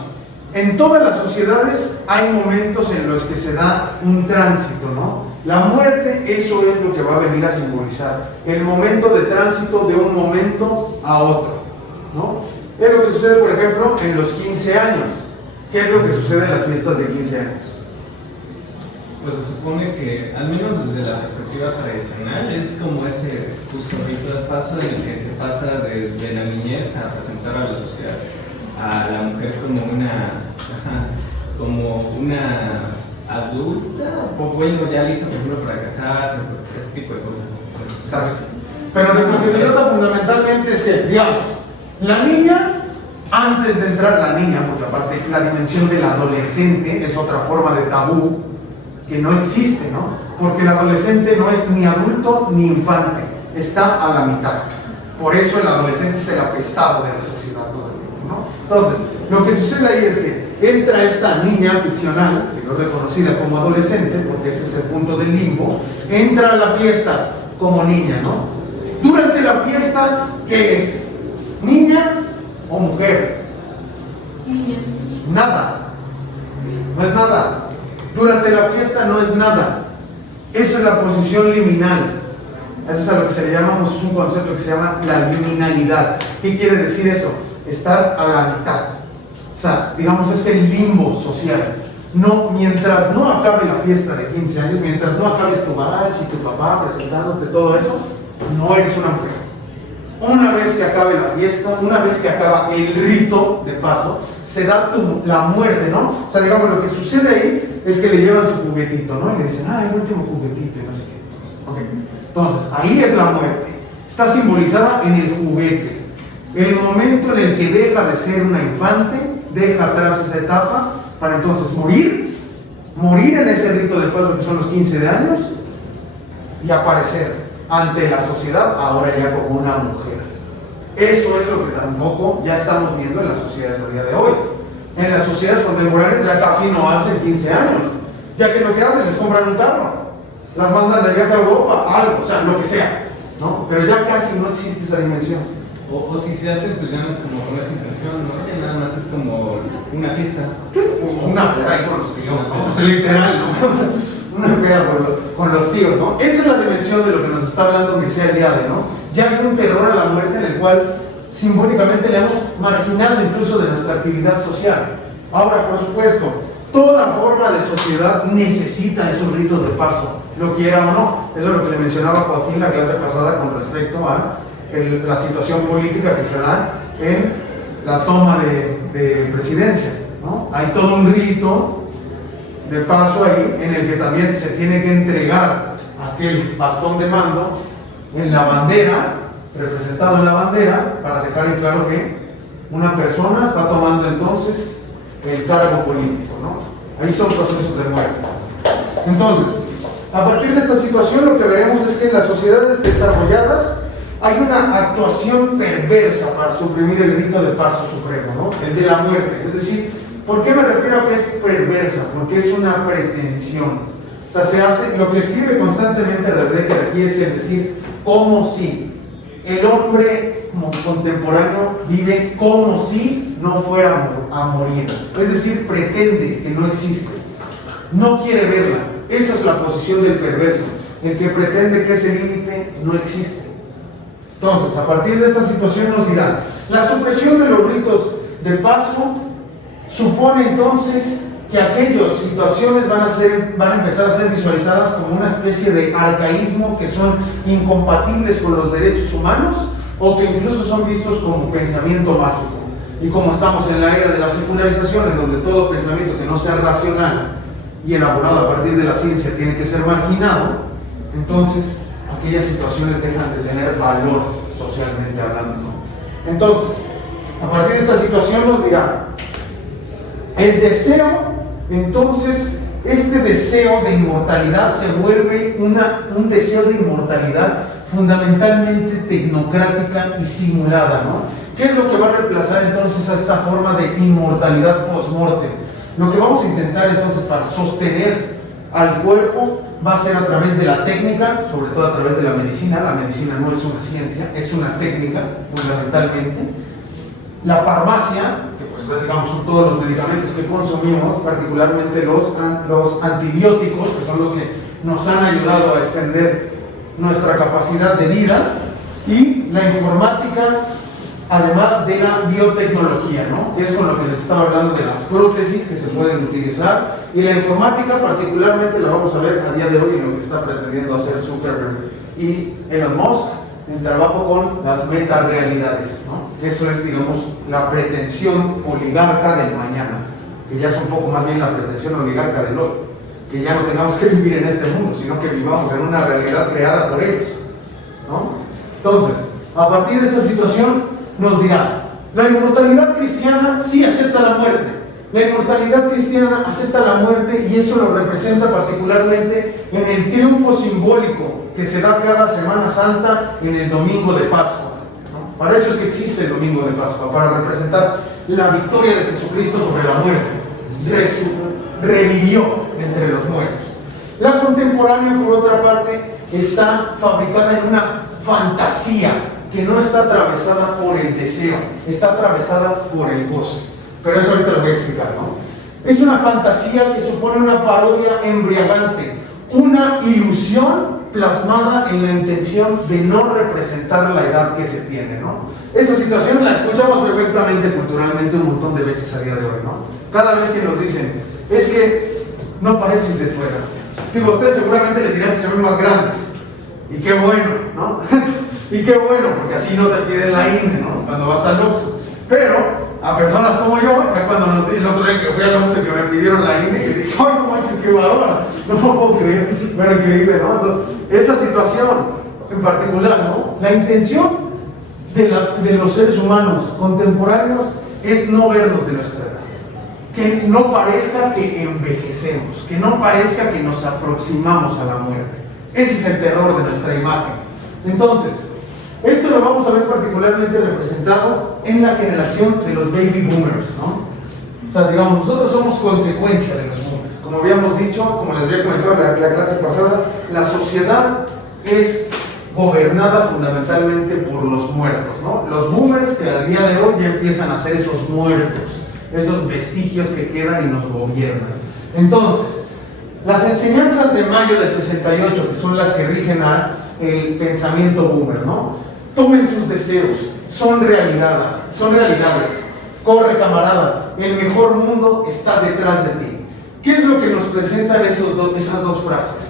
en todas las sociedades hay momentos en los que se da un tránsito, ¿no? La muerte, eso es lo que va a venir a simbolizar. El momento de tránsito de un momento a otro, ¿no? Es lo que sucede, por ejemplo, en los 15 años. ¿Qué es lo que sucede en las fiestas de 15 años? Pues se supone que, al menos desde la perspectiva tradicional, es como ese justo rito de paso en el que se pasa de la niñez a presentar a la sociedad, a la mujer como una adulta, o bueno, ya lista, por ejemplo, para casarse, ese tipo de cosas. Pues, exacto. Pero de lo que se trata fundamentalmente es que, digamos, la niña, antes de entrar la niña, porque aparte la dimensión del adolescente es otra forma de tabú, que no existe, ¿no? Porque el adolescente no es ni adulto ni infante, está a la mitad. Por eso el adolescente es el apestado de la sociedad todo el tiempo, ¿no? Entonces, lo que sucede ahí es que entra esta niña ficcional, que no es reconocida como adolescente, porque ese es el punto del limbo, entra a la fiesta como niña, ¿no? Durante la fiesta, ¿qué es? ¿Niña o mujer? Niña. Nada. No es nada. Durante la fiesta no es nada. Esa es la posición liminal. Eso es a lo que se le llama, es un concepto que se llama la liminalidad. ¿Qué quiere decir eso? Estar a la mitad. O sea, digamos, es el limbo social. No, mientras no acabe la fiesta de 15 años, mientras no acabes tu vals y tu papá presentándote todo eso, no eres una mujer. Una vez que acabe la fiesta, una vez que acaba el rito de paso, se da la muerte, ¿no? O sea, digamos, lo que sucede ahí es que le llevan su juguetito, ¿no? Y le dicen, el último juguetito y no sé qué. Okay. Entonces, ahí es la muerte. Está simbolizada en el juguete. El momento en el que deja de ser una infante, deja atrás esa etapa, para entonces morir en ese rito de paso que son los 15 de años, y aparecer ante la sociedad ahora ya como una mujer. Eso es lo que tampoco ya estamos viendo en las sociedades a día de hoy. En las sociedades contemporáneas ya casi no hacen 15 años, ya que lo que hacen es comprar un carro, las mandan de viaje a Europa, algo, o sea, lo que sea, ¿no? Pero ya casi no existe esa dimensión. O si se hace, pues ya no es como con esa intención, ¿no? Que nada más es como una fiesta. Una peda ahí con los tíos, ¿no? O sea, literal, ¿no? Una peda con los tíos, ¿no? Esa es la dimensión de lo que nos está hablando Mircea Eliade, ¿no? Ya hay un terror a la muerte en el cual simbólicamente le hemos marginado incluso de nuestra actividad social. Ahora, por supuesto, toda forma de sociedad necesita esos ritos de paso, lo quiera o no. Eso es lo que le mencionaba Joaquín la clase pasada con respecto a la situación política que se da en la toma de presidencia, ¿no? Hay todo un rito de paso ahí en el que también se tiene que entregar aquel bastón de mando en la bandera, representado en la bandera, para dejar en claro que una persona está tomando entonces el cargo político, ¿no? Ahí son procesos de muerte. Entonces, a partir de esta situación lo que veremos es que en las sociedades desarrolladas hay una actuación perversa para suprimir el rito de paso supremo, ¿no? El de la muerte. Es decir, ¿por qué me refiero a que es perversa? Porque es una pretensión. O sea, se hace, lo que escribe constantemente Redeker aquí es el decir, como si el hombre como contemporáneo vive como si no fuera a morir. Es decir, pretende que no existe. No quiere verla. Esa es la posición del perverso, el que pretende que ese límite no existe. Entonces, a partir de esta situación nos dirán, la supresión de los ritos de paso supone entonces que aquellas situaciones van a empezar a ser visualizadas como una especie de arcaísmo, que son incompatibles con los derechos humanos, o que incluso son vistos como pensamiento mágico. Y como estamos en la era de la secularización, en donde todo pensamiento que no sea racional y elaborado a partir de la ciencia tiene que ser marginado, entonces aquellas situaciones dejan de tener valor socialmente hablando, ¿no? Entonces, a partir de esta situación nos dirá, el deseo, entonces, este deseo de inmortalidad se vuelve un deseo de inmortalidad fundamentalmente tecnocrática y simulada, ¿no? ¿Qué es lo que va a reemplazar entonces a esta forma de inmortalidad post-mortem? Lo que vamos a intentar entonces para sostener al cuerpo va a ser a través de la técnica, sobre todo a través de la medicina. La medicina no es una ciencia, es una técnica fundamentalmente. La farmacia, que pues digamos son todos los medicamentos que consumimos, particularmente los antibióticos, que son los que nos han ayudado a extender nuestra capacidad de vida, y la informática, además de la biotecnología, ¿no? Que es con lo que les estaba hablando de las prótesis que se pueden utilizar, y la informática particularmente la vamos a ver a día de hoy en lo que está pretendiendo hacer Zuckerberg y Elon Musk, en trabajo con las metarealidades, ¿no? Eso es, digamos, la pretensión oligarca del mañana, que ya es un poco más bien la pretensión oligarca del hoy, que ya no tengamos que vivir en este mundo, sino que vivamos en una realidad creada por ellos, ¿no? Entonces, a partir de esta situación nos dirá, la inmortalidad cristiana sí acepta la muerte. La inmortalidad cristiana acepta la muerte, y eso lo representa particularmente en el triunfo simbólico que se da cada Semana Santa en el domingo de Pascua, ¿no? Para eso es que existe el domingo de Pascua, para representar la victoria de Jesucristo sobre la muerte. Revivió entre los muertos. La contemporánea, por otra parte, está fabricada en una fantasía que no está atravesada por el deseo, está atravesada por el goce. Pero eso ahorita lo voy a explicar, ¿no? Es una fantasía que supone una parodia embriagante, una ilusión plasmada en la intención de no representar la edad que se tiene, ¿no? Esa situación la escuchamos perfectamente culturalmente un montón de veces a día de hoy, ¿no? Cada vez que nos dicen, es que no pareces de tu edad. Digo, ustedes seguramente les dirán que se ven más grandes. Y qué bueno, ¿no? Y qué bueno, porque así no te piden la INE, ¿no? Cuando vas al Oxxo. Pero a personas como yo, ya cuando el otro día que fui al Oxxo que me pidieron la INE, y dije, ¡ay, no manches, qué valor! No lo puedo creer, pero increíble, ¿no? Entonces, esta situación en particular, ¿no? La intención de los seres humanos contemporáneos es no vernos de nuestra edad. Que no parezca que envejecemos, que no parezca que nos aproximamos a la muerte. Ese es el terror de nuestra imagen. Entonces, esto lo vamos a ver particularmente representado en la generación de los baby boomers, ¿no? O sea, digamos, nosotros somos consecuencia de los boomers. Como habíamos dicho, como les había comentado en la clase pasada, la sociedad es gobernada fundamentalmente por los muertos, ¿no? Los boomers que al día de hoy ya empiezan a ser esos muertos, esos vestigios que quedan y nos gobiernan. Entonces, las enseñanzas de mayo del 68, que son las que rigen el pensamiento boomer, ¿no? Tomen sus deseos, son realidades. Corre, camarada, el mejor mundo está detrás de ti. ¿Qué es lo que nos presentan esas dos frases?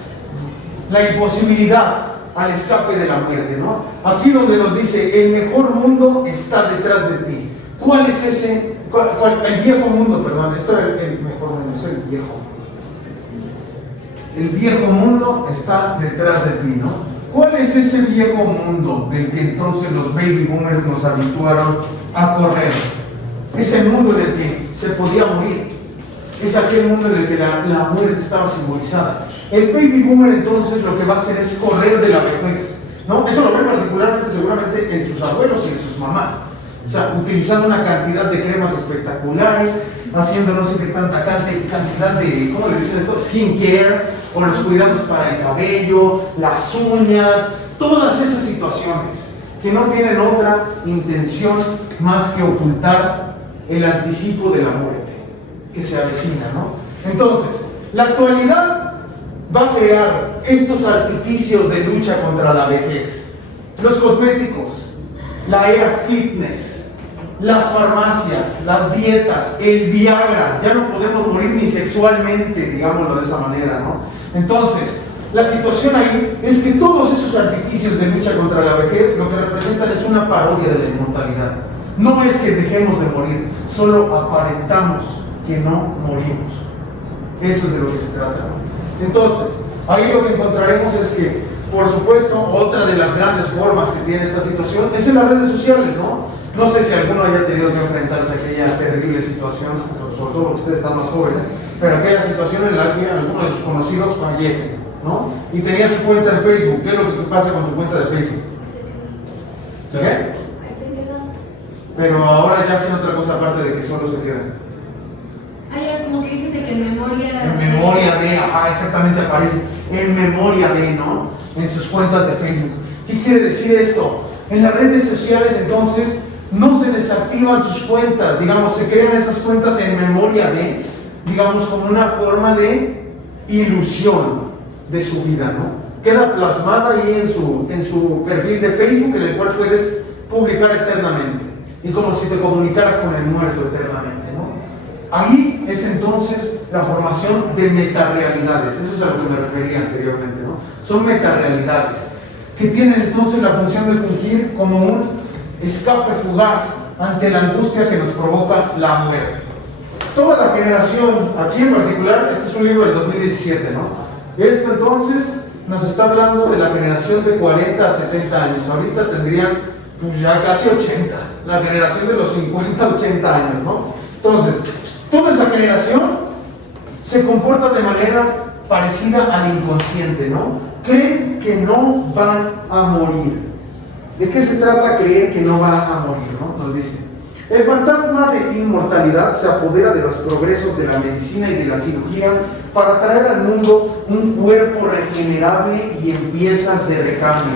La imposibilidad al escape de la muerte, ¿no? Aquí donde nos dice, el mejor mundo está detrás de ti. ¿Cuál es ese? El viejo mundo, perdón, esto era el mejor mundo, es el viejo. El viejo mundo está detrás de ti, ¿no? ¿Cuál es ese viejo mundo del que entonces los baby boomers nos habituaron a correr? Es el mundo en el que se podía morir. Es aquel mundo en el que la muerte estaba simbolizada. El baby boomer entonces lo que va a hacer es correr de la vejez, ¿no? Eso lo ven particularmente seguramente en sus abuelos y en sus mamás. O sea, utilizando una cantidad de cremas espectaculares, haciendo no sé qué tanta cantidad de, ¿cómo le dicen esto? Skincare, o los cuidados para el cabello, las uñas, todas esas situaciones que no tienen otra intención más que ocultar el anticipo de la muerte que se avecina, ¿no? Entonces, la actualidad va a crear estos artificios de lucha contra la vejez. Los cosméticos, la air fitness, las farmacias, las dietas, el Viagra, ya no podemos morir ni sexualmente, digámoslo de esa manera, ¿no? Entonces, la situación ahí es que todos esos artificios de lucha contra la vejez lo que representan es una parodia de la inmortalidad. No es que dejemos de morir, solo aparentamos que no morimos. Eso es de lo que se trata, ¿no? Entonces, ahí lo que encontraremos es que, por supuesto, otra de las grandes formas que tiene esta situación es en las redes sociales, ¿no? No sé si alguno haya tenido que enfrentarse a aquella terrible situación, sobre todo porque ustedes están más jóvenes, pero aquella situación en la que alguno de sus conocidos fallece, ¿no? Y tenía su cuenta en Facebook. ¿Qué es lo que pasa con su cuenta de Facebook? ¿Qué? Pero ahora ya hacen otra cosa aparte de que solo se quedan. Hay como que dicen de que en memoria... En memoria de, exactamente aparece, en memoria de, ¿no? En sus cuentas de Facebook. ¿Qué quiere decir esto? En las redes sociales entonces no se desactivan sus cuentas, digamos, se crean esas cuentas en memoria de, digamos, como una forma de ilusión de su vida, ¿no? Queda plasmada ahí en su perfil de Facebook, en el cual puedes publicar eternamente, y como si te comunicaras con el muerto eternamente, ¿no? Ahí es entonces la formación de metarealidades, eso es a lo que me refería anteriormente, ¿no? Son metarealidades que tienen entonces la función de fungir como un escape fugaz ante la angustia que nos provoca la muerte. Toda la generación, aquí en particular, este es un libro del 2017, ¿no? Esto entonces nos está hablando de la generación de 40 a 70 años, ahorita tendrían pues ya casi 80, la generación de los 50 a 80 años, ¿no? Entonces, toda esa generación se comporta de manera parecida al inconsciente, ¿no? Creen que no van a morir. ¿De qué se trata creer que no va a morir, no? Nos dice. El fantasma de inmortalidad se apodera de los progresos de la medicina y de la cirugía para traer al mundo un cuerpo regenerable y en piezas de recambio.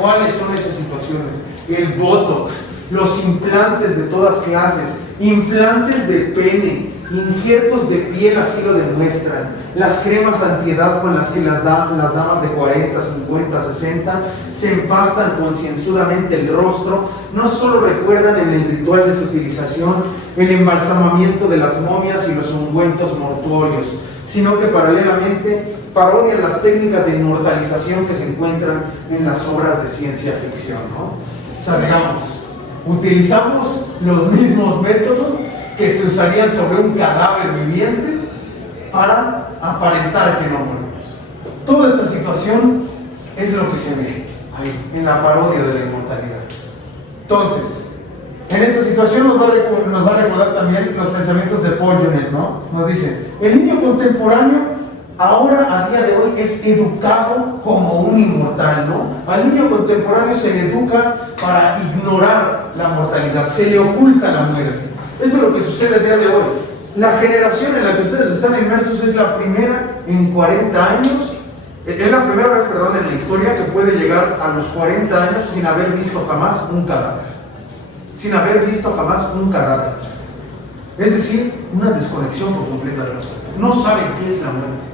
¿Cuáles son esas situaciones? El botox, los implantes de todas clases, implantes de pene, injertos de piel así lo demuestran, las cremas antiedad con las que las damas de 40, 50, 60 se empastan concienzudamente el rostro, no solo recuerdan en el ritual de su utilización el embalsamamiento de las momias y los ungüentos mortuorios, sino que paralelamente parodian las técnicas de inmortalización que se encuentran en las obras de ciencia ficción, ¿no? O sea, digamos, utilizamos los mismos métodos que se usarían sobre un cadáver viviente para aparentar que no morimos. Toda esta situación es lo que se ve ahí, en la parodia de la inmortalidad. Entonces, en esta situación nos va a recordar también los pensamientos de Paul Janet, ¿no? Nos dice, el niño contemporáneo ahora a día de hoy es educado como un inmortal, ¿no? Al niño contemporáneo se le educa para ignorar la mortalidad, se le oculta la muerte. Esto es lo que sucede el día de hoy. La generación en la que ustedes están inmersos es la primera en 40 años, es la primera vez, perdón, en la historia que puede llegar a los 40 años sin haber visto jamás un cadáver. Sin haber visto jamás un cadáver. Es decir, una desconexión por completa. No saben qué es la muerte.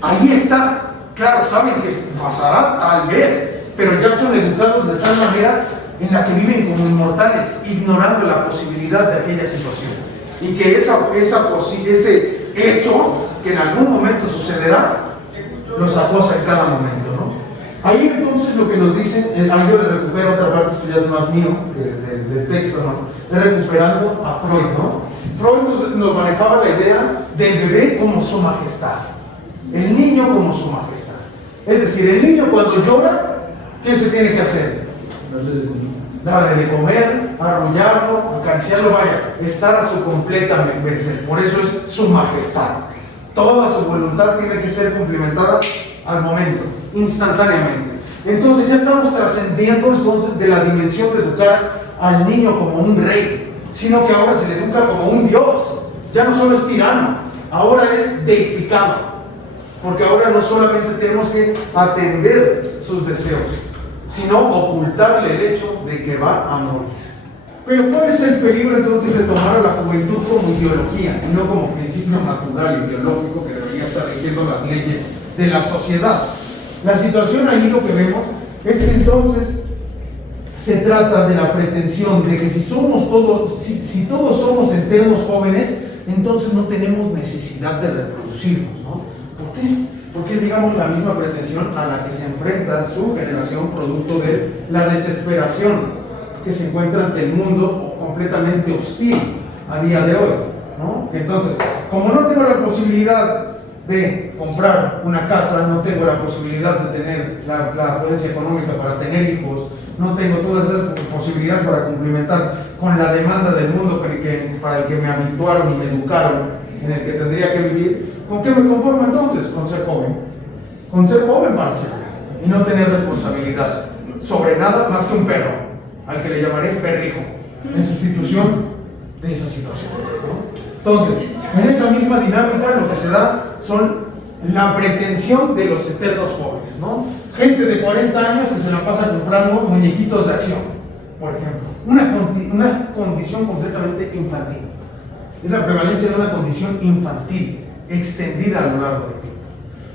Ahí está, claro, saben que pasará tal vez, pero ya son educados de tal manera en la que viven como inmortales, ignorando la posibilidad de aquella situación. Y que ese hecho, que en algún momento sucederá, los acosa en cada momento, ¿no? Ahí entonces lo que nos dicen, ahí yo le recupero otra parte, esto ya es más mío, del texto, ¿no? Recuperando a Freud, ¿no? Freud nos manejaba la idea del bebé como su majestad, el niño como su majestad. Es decir, el niño cuando llora, ¿qué se tiene que hacer? Darle de comer, arrullarlo, acariciarlo, vaya, estar a su completa merced. Por eso es su majestad. Toda su voluntad tiene que ser cumplimentada al momento, instantáneamente. Entonces ya estamos trascendiendo entonces de la dimensión de educar al niño como un rey, sino que ahora se le educa como un dios. Ya no solo es tirano, ahora es deificado, porque ahora no solamente tenemos que atender sus deseos, sino ocultarle el hecho de que va a morir. Pero ¿cuál es el peligro entonces de tomar a la juventud como ideología y no como principio natural y biológico que debería estar rigiendo las leyes de la sociedad? La situación ahí lo que vemos es que entonces se trata de la pretensión de que si todos somos eternos jóvenes, entonces no tenemos necesidad de reproducirnos, ¿no? ¿Por qué? Porque es, digamos, la misma pretensión a la que se enfrenta su generación producto de la desesperación que se encuentra ante el mundo completamente hostil a día de hoy, ¿no? Entonces, como no tengo la posibilidad de comprar una casa, no tengo la posibilidad de tener la afluencia económica para tener hijos, no tengo todas esas posibilidades para complementar con la demanda del mundo para el que me habituaron y me educaron, en el que tendría que vivir, ¿con qué me conformo entonces? Con ser joven. Con ser joven para ser y no tener responsabilidad sobre nada más que un perro, al que le llamaré perrijo, en sustitución de esa situación, ¿no? Entonces, en esa misma dinámica lo que se da son la pretensión de los eternos jóvenes, ¿no? Gente de 40 años que se la pasa comprando muñequitos de acción, por ejemplo. Una condición completamente infantil. Es la prevalencia de una condición infantil, extendida a lo largo del tiempo.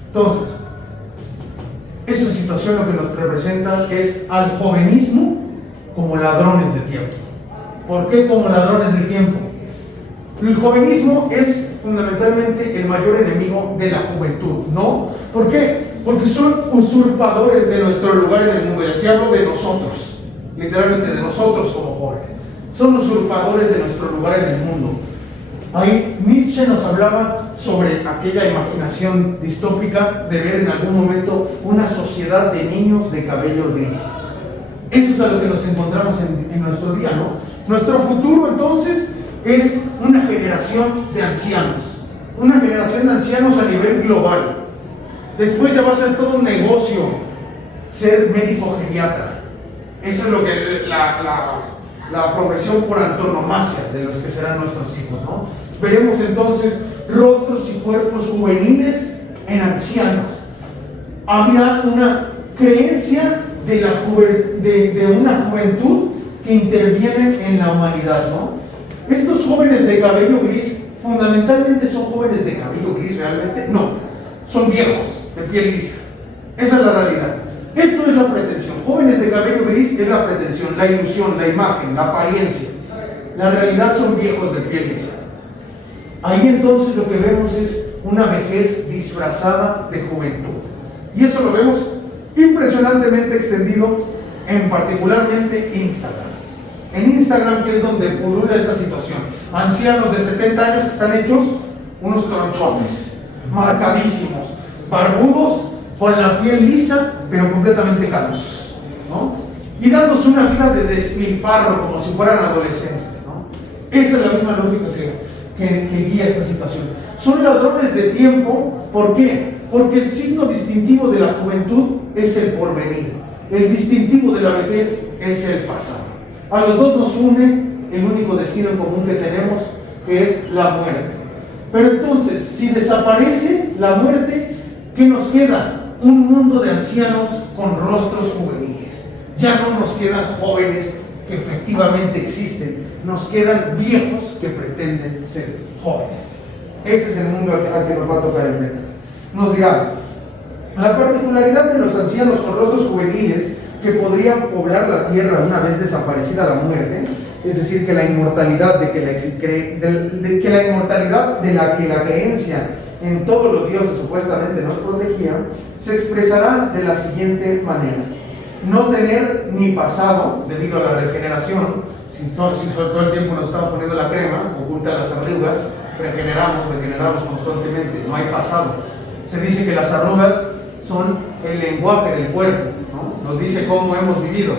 Entonces, esa situación lo que nos representa es al jovenismo como ladrones de tiempo. ¿Por qué como ladrones de tiempo? El jovenismo es fundamentalmente el mayor enemigo de la juventud, ¿no? ¿Por qué? Porque son usurpadores de nuestro lugar en el mundo. Y aquí hablo de nosotros, literalmente de nosotros como jóvenes. Son usurpadores de nuestro lugar en el mundo. Ahí Nietzsche nos hablaba sobre aquella imaginación distópica de ver en algún momento una sociedad de niños de cabello gris. Eso es a lo que nos encontramos en nuestro día, ¿no? Nuestro futuro entonces es una generación de ancianos, una generación de ancianos a nivel global. Después ya va a ser todo un negocio ser médico geriatra. Eso es lo que la profesión por antonomasia de los que serán nuestros hijos, ¿no? Veremos entonces rostros y cuerpos juveniles en ancianos. Había una creencia de una juventud que interviene en la humanidad, ¿no? Estos jóvenes de cabello gris, fundamentalmente son jóvenes de cabello gris, realmente no, son viejos, de piel lisa. Esa es la realidad. Esto es la pretensión. Jóvenes de cabello gris es la pretensión, la ilusión, la imagen, la apariencia. La realidad son viejos de piel lisa. Ahí entonces lo que vemos es una vejez disfrazada de juventud. Y eso lo vemos impresionantemente extendido en particularmente Instagram. En Instagram, que es donde pulula esta situación. Ancianos de 70 años que están hechos unos tronchones, marcadísimos, barbudos, con la piel lisa, pero completamente canosos, ¿no? Y dándose una fila de despilfarro como si fueran adolescentes, ¿no? Esa es la misma lógica que guía esta situación. Son ladrones de tiempo. ¿Por qué? Porque el signo distintivo de la juventud es el porvenir. El distintivo de la vejez es el pasado. A los dos nos une el único destino en común que tenemos, que es la muerte. Pero entonces, si desaparece la muerte, ¿qué nos queda? Un mundo de ancianos con rostros juveniles. Ya no nos quedan jóvenes que efectivamente existen, nos quedan viejos que pretenden ser jóvenes. Ese es el mundo al que nos va a tocar el meta. Nos dirá, la particularidad de los ancianos con rostros juveniles que podrían poblar la tierra una vez desaparecida la muerte, es decir, que la inmortalidad la inmortalidad de la que la creencia en todos los dioses supuestamente nos protegía, se expresará de la siguiente manera: no tener ni pasado debido a la regeneración. Si todo el tiempo nos estamos poniendo la crema, oculta las arrugas, regeneramos constantemente, no hay pasado. Se dice que las arrugas son el lenguaje del cuerpo, ¿no? Nos dice cómo hemos vivido.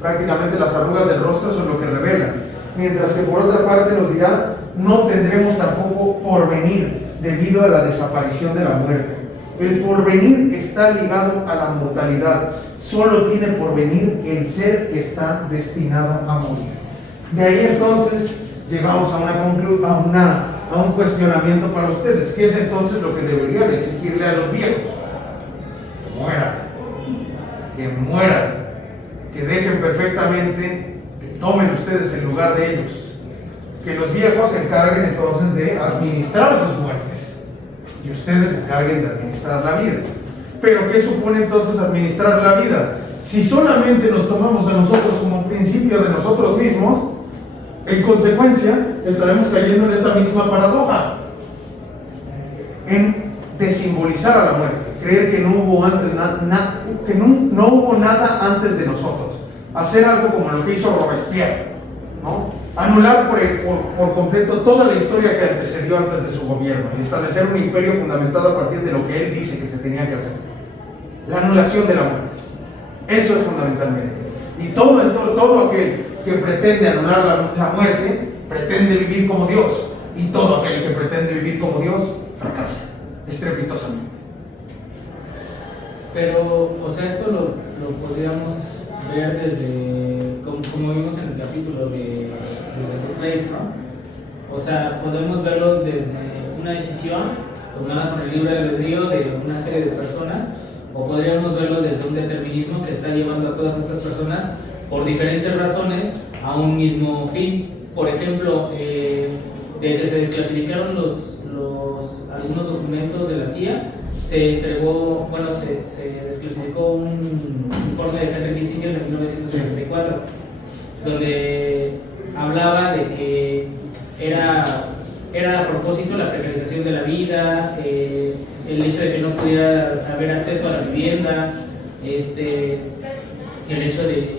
Prácticamente las arrugas del rostro son lo que revelan. Mientras que por otra parte nos dirá, no tendremos tampoco porvenir debido a la desaparición de la muerte. El porvenir está ligado a la mortalidad. Solo tiene porvenir el ser que está destinado a morir. De ahí entonces llegamos a un cuestionamiento para ustedes. ¿Qué es entonces lo que deberían exigirle a los viejos? Que mueran, que dejen perfectamente, que tomen ustedes el lugar de ellos, que los viejos se encarguen entonces de administrar sus muertes y ustedes se encarguen de administrar la vida. Pero ¿qué supone entonces administrar la vida? si solamente nos tomamos a nosotros como principio de nosotros mismos, en consecuencia estaremos cayendo en esa misma paradoja, en desimbolizar a la muerte, creer que no hubo antes que no hubo nada antes de nosotros, hacer algo como lo que hizo Robespierre, ¿no? Anular por completo toda la historia que antecedió antes de su gobierno y establecer un imperio fundamentado a partir de lo que él dice que se tenía que hacer. La anulación de la muerte. Eso es fundamentalmente. Y todo aquel que pretende anular la muerte pretende vivir como Dios. Y todo aquel que pretende vivir como Dios fracasa estrepitosamente. Pero, o sea, esto lo podríamos ver desde, como vimos en el capítulo de The Place, ¿no? O sea, podemos verlo desde una decisión tomada con el libre albedrío de una serie de personas, o podríamos verlo desde un determinismo que está llevando a todas estas personas por diferentes razones a un mismo fin. Por ejemplo, de que se desclasificaron algunos documentos de la CIA, se entregó, bueno, se desclasificó un informe de Henry Kissinger en 1974, donde hablaba de que era a propósito la precarización de la vida, el hecho de que no pudiera haber acceso a la vivienda, el hecho de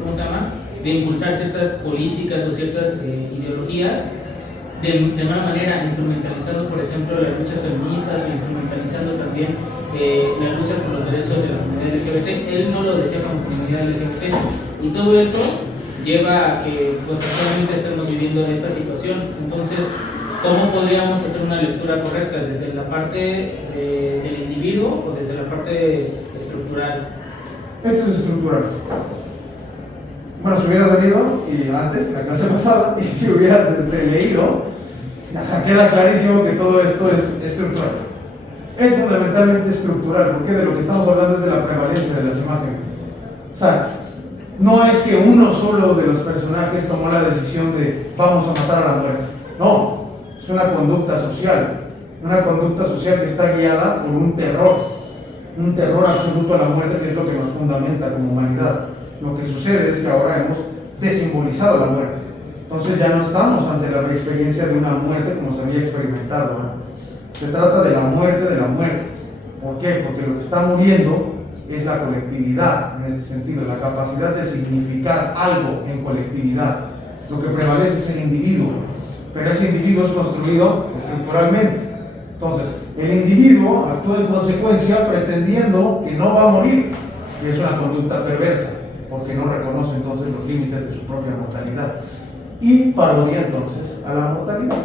¿cómo se llama?, de impulsar ciertas políticas o ciertas ideologías de mala manera, instrumentalizando, por ejemplo, las luchas feministas o instrumentalizando también las luchas por los derechos de la comunidad LGBT. Él no lo decía como comunidad LGBT, y todo eso lleva a que pues actualmente estemos viviendo esta situación. Entonces, ¿cómo podríamos hacer una lectura correcta? ¿Desde la parte del individuo o desde la parte estructural? Esto es estructural. Bueno, si hubieras venido y antes, la clase pasada, y si hubieras leído, queda clarísimo que todo esto es estructural. Es fundamentalmente estructural, porque de lo que estamos hablando es de la prevalencia de las imágenes. O sea, no es que uno solo de los personajes tomó la decisión de vamos a matar a la muerte. No, es una conducta social que está guiada por un terror absoluto a la muerte, que es lo que nos fundamenta como humanidad. Lo que sucede es que ahora hemos desimbolizado la muerte. Entonces ya no estamos ante la experiencia de una muerte como se había experimentado antes. Se trata de la muerte de la muerte. ¿Por qué? Porque lo que está muriendo es la colectividad, en este sentido, la capacidad de significar algo en colectividad. Lo que prevalece es el individuo, pero ese individuo es construido estructuralmente. Entonces, el individuo actúa en consecuencia pretendiendo que no va a morir, y es una conducta perversa, porque no reconoce entonces los límites de su propia mortalidad y parodia entonces a la mortalidad.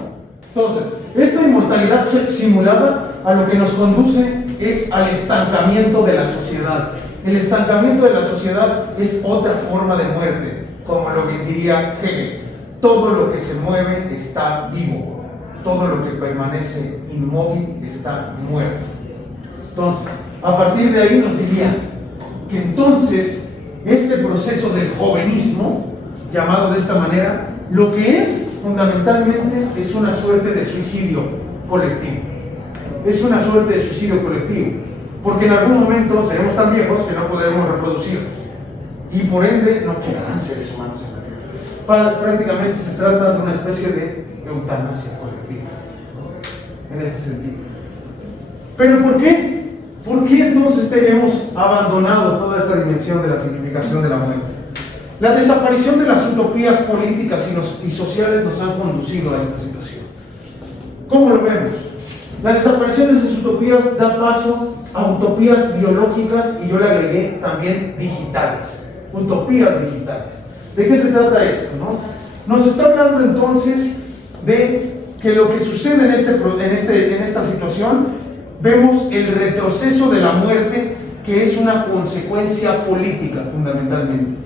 Entonces, esta inmortalidad simulada a lo que nos conduce es al estancamiento de la sociedad. El estancamiento de la sociedad es otra forma de muerte, como lo que diría Hegel. Todo lo que se mueve está vivo, todo lo que permanece inmóvil está muerto. Entonces, a partir de ahí nos diría que entonces este proceso del jovenismo, llamado de esta manera, lo que es fundamentalmente es una suerte de suicidio colectivo. Es una suerte de suicidio colectivo, porque en algún momento seremos tan viejos que no podremos reproducirnos y por ende no quedarán seres humanos en la Tierra. Prácticamente se trata de una especie de eutanasia colectiva, ¿no?, en este sentido. ¿Pero por qué? ¿Por qué entonces hemos abandonado toda esta dimensión de la significación de la muerte? La desaparición de las utopías políticas y sociales nos han conducido a esta situación. ¿Cómo lo vemos? La desaparición de esas utopías da paso a utopías biológicas y yo le agregué también digitales. Utopías digitales. ¿De qué se trata esto, no? Nos está hablando entonces de que lo que sucede en esta situación, vemos el retroceso de la muerte, que es una consecuencia política fundamentalmente.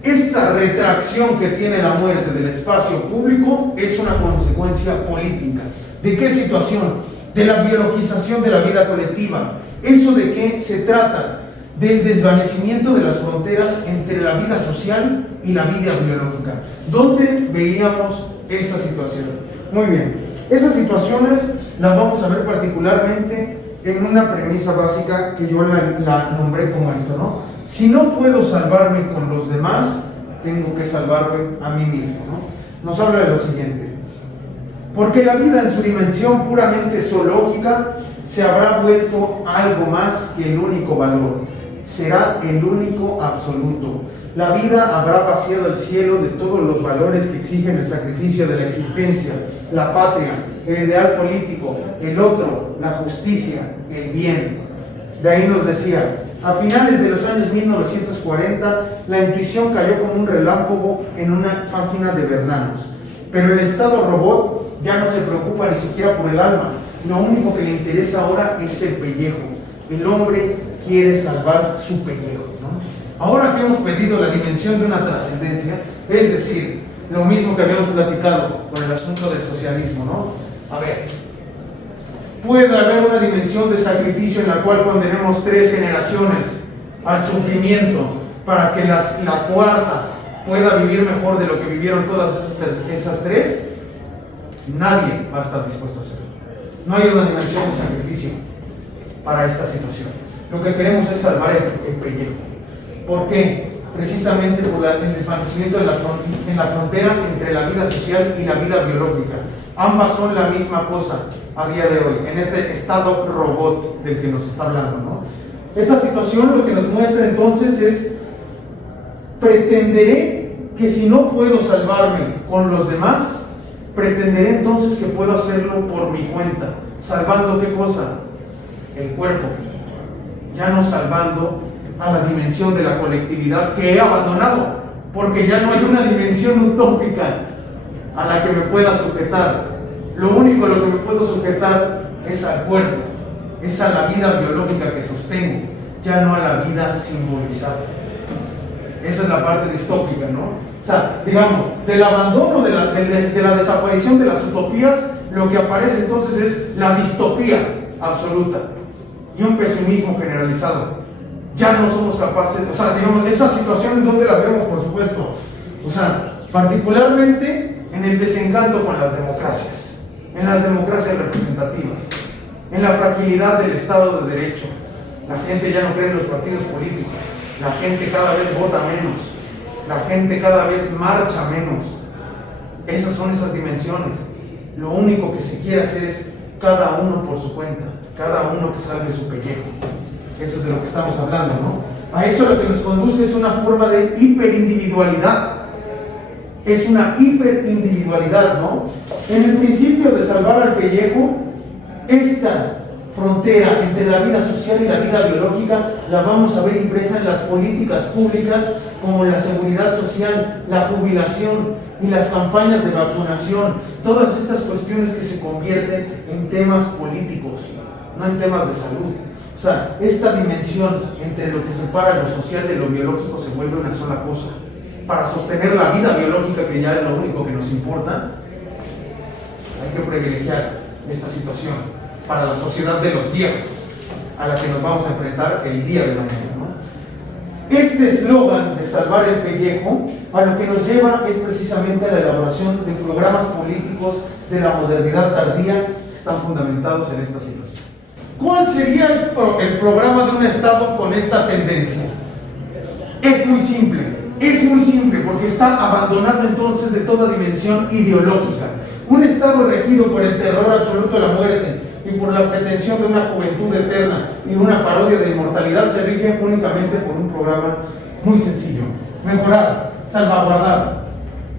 Esta retracción que tiene la muerte del espacio público es una consecuencia política. ¿De qué situación? De la biologización de la vida colectiva. ¿Eso de qué se trata? Del desvanecimiento de las fronteras entre la vida social y la vida biológica. ¿Dónde veíamos esa situación? Muy bien. Esas situaciones las vamos a ver particularmente en una premisa básica que yo la nombré como esto, ¿no? Si no puedo salvarme con los demás, tengo que salvarme a mí mismo, ¿no? Nos habla de lo siguiente: porque la vida en su dimensión puramente zoológica se habrá vuelto algo más que el único valor, será el único absoluto. La vida habrá vaciado el cielo de todos los valores que exigen el sacrificio de la existencia, la patria, el ideal político, el otro, la justicia, el bien. De ahí nos decía: a finales de los años 1940, la intuición cayó como un relámpago en una página de Bernanos. Pero el estado robot ya no se preocupa ni siquiera por el alma. Lo único que le interesa ahora es el pellejo. El hombre quiere salvar su pellejo, ¿no? Ahora que hemos perdido la dimensión de una trascendencia, es decir, lo mismo que habíamos platicado con el asunto del socialismo, ¿no? A ver, puede haber una dimensión de sacrificio en la cual condenemos 3 generaciones al sufrimiento para que la cuarta pueda vivir mejor de lo que vivieron todas esas 3. Nadie va a estar dispuesto a hacerlo. No hay una dimensión de sacrificio para esta situación. Lo que queremos es salvar el pellejo. ¿Por qué? Precisamente por el desvanecimiento en la frontera entre la vida social y la vida biológica. Ambas son la misma cosa a día de hoy, en este estado robot del que nos está hablando, ¿no? Esta situación lo que nos muestra entonces es: pretenderé que si no puedo salvarme con los demás, pretenderé entonces que puedo hacerlo por mi cuenta. ¿Salvando qué cosa? El cuerpo. Ya no salvando a la dimensión de la colectividad que he abandonado, porque ya no hay una dimensión utópica a la que me pueda sujetar. Lo único a lo que me puedo sujetar es al cuerpo, es a la vida biológica que sostengo, ya no a la vida simbolizada. Esa es la parte distópica, ¿no? O sea, digamos, del abandono, de la desaparición de las utopías, lo que aparece entonces es la distopía absoluta y un pesimismo generalizado. Ya no somos capaces, o sea, digamos, esa situación en donde la vemos, por supuesto, o sea, particularmente en el desencanto con las democracias, en las democracias representativas, en la fragilidad del Estado de Derecho. La gente ya no cree en los partidos políticos, la gente cada vez vota menos, la gente cada vez marcha menos. Esas son esas dimensiones. Lo único que se quiere hacer es cada uno por su cuenta, cada uno que salve su pellejo. Eso es de lo que estamos hablando, ¿no? A eso lo que nos conduce es una forma de hiperindividualidad. Es una hiperindividualidad, ¿no? En el principio de salvar al pellejo, esta frontera entre la vida social y la vida biológica la vamos a ver impresa en las políticas públicas como la seguridad social, la jubilación y las campañas de vacunación. Todas estas cuestiones que se convierten en temas políticos, no en temas de salud. O sea, esta dimensión entre lo que separa lo social de lo biológico se vuelve una sola cosa. Para sostener la vida biológica, que ya es lo único que nos importa, hay que privilegiar esta situación para la sociedad de los viejos, a la que nos vamos a enfrentar el día de mañana, ¿no? Este eslogan de salvar el pellejo, a lo que nos lleva es precisamente a la elaboración de programas políticos de la modernidad tardía que están fundamentados en esta situación. ¿Cuál sería el programa de un Estado con esta tendencia? Es muy simple, porque está abandonado entonces de toda dimensión ideológica. Un Estado regido por el terror absoluto de la muerte y por la pretensión de una juventud eterna y una parodia de inmortalidad se rige únicamente por un programa muy sencillo: mejorar, salvaguardar,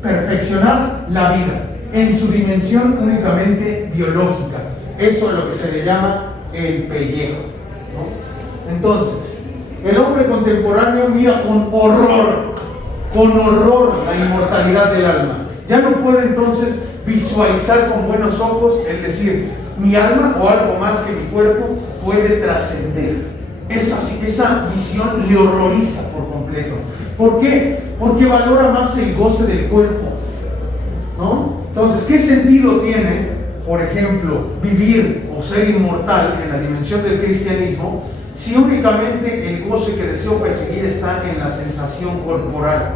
perfeccionar la vida en su dimensión únicamente biológica. Eso es lo que se le llama el pellejo, ¿no? Entonces, el hombre contemporáneo mira con horror la inmortalidad del alma. Ya no puede entonces visualizar con buenos ojos el decir: mi alma o algo más que mi cuerpo puede trascender. Esa visión le horroriza por completo. ¿Por qué? Porque valora más el goce del cuerpo, ¿no? Entonces, ¿qué sentido tiene, por ejemplo, vivir o ser inmortal en la dimensión del cristianismo si únicamente el goce que deseo perseguir está en la sensación corporal?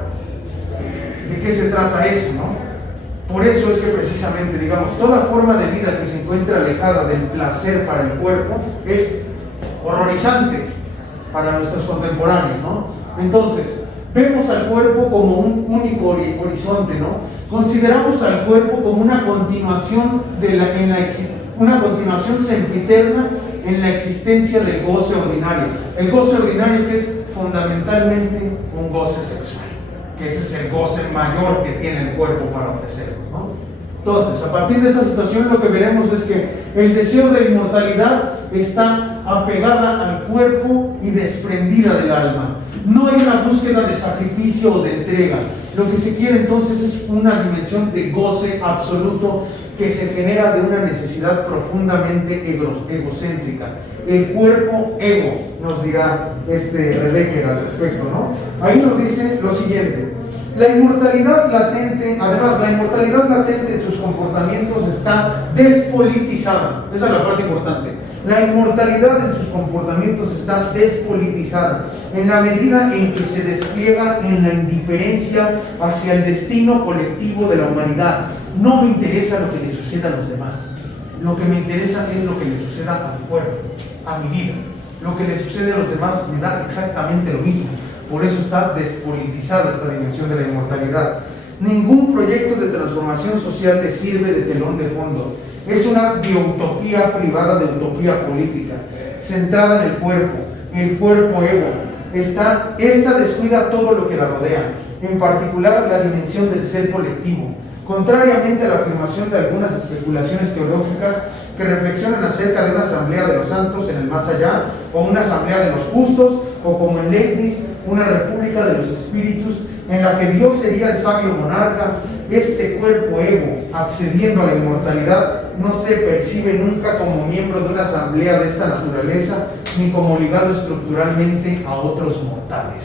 ¿De qué se trata eso, no? Por eso es que precisamente, digamos, toda forma de vida que se encuentra alejada del placer para el cuerpo es horrorizante para nuestros contemporáneos, ¿no? Entonces, vemos al cuerpo como un único horizonte, ¿no? Consideramos al cuerpo como una continuación una continuación sempiterna en la existencia del goce ordinario. El goce ordinario que es fundamentalmente un goce sexual, que ese es el goce mayor que tiene el cuerpo para ofrecernos, ¿no? Entonces, a partir de esta situación lo que veremos es que el deseo de inmortalidad está apegada al cuerpo y desprendida del alma. No hay una búsqueda de sacrificio o de entrega. Lo que se quiere entonces es una dimensión de goce absoluto que se genera de una necesidad profundamente egocéntrica. El cuerpo ego, nos dirá Redeker al respecto, ¿no? Ahí nos dice lo siguiente: la inmortalidad latente, además la inmortalidad latente en sus comportamientos está despolitizada. Esa es la parte importante. La inmortalidad en sus comportamientos está despolitizada en la medida en que se despliega en la indiferencia hacia el destino colectivo de la humanidad. No me interesa lo que le suceda a los demás. Lo que me interesa es lo que le suceda a mi cuerpo, a mi vida. Lo que le sucede a los demás me da exactamente lo mismo. Por eso está despolitizada esta dimensión de la inmortalidad. Ningún proyecto de transformación social le sirve de telón de fondo. Es una biutopía privada de utopía política, centrada en el cuerpo ego. Esta descuida todo lo que la rodea, en particular la dimensión del ser colectivo. Contrariamente a la afirmación de algunas especulaciones teológicas que reflexionan acerca de una asamblea de los santos en el más allá, o una asamblea de los justos, o como en Leibniz, una república de los espíritus, en la que Dios sería el sabio monarca, este cuerpo ego, accediendo a la inmortalidad, no se percibe nunca como miembro de una asamblea de esta naturaleza, ni como ligado estructuralmente a otros mortales.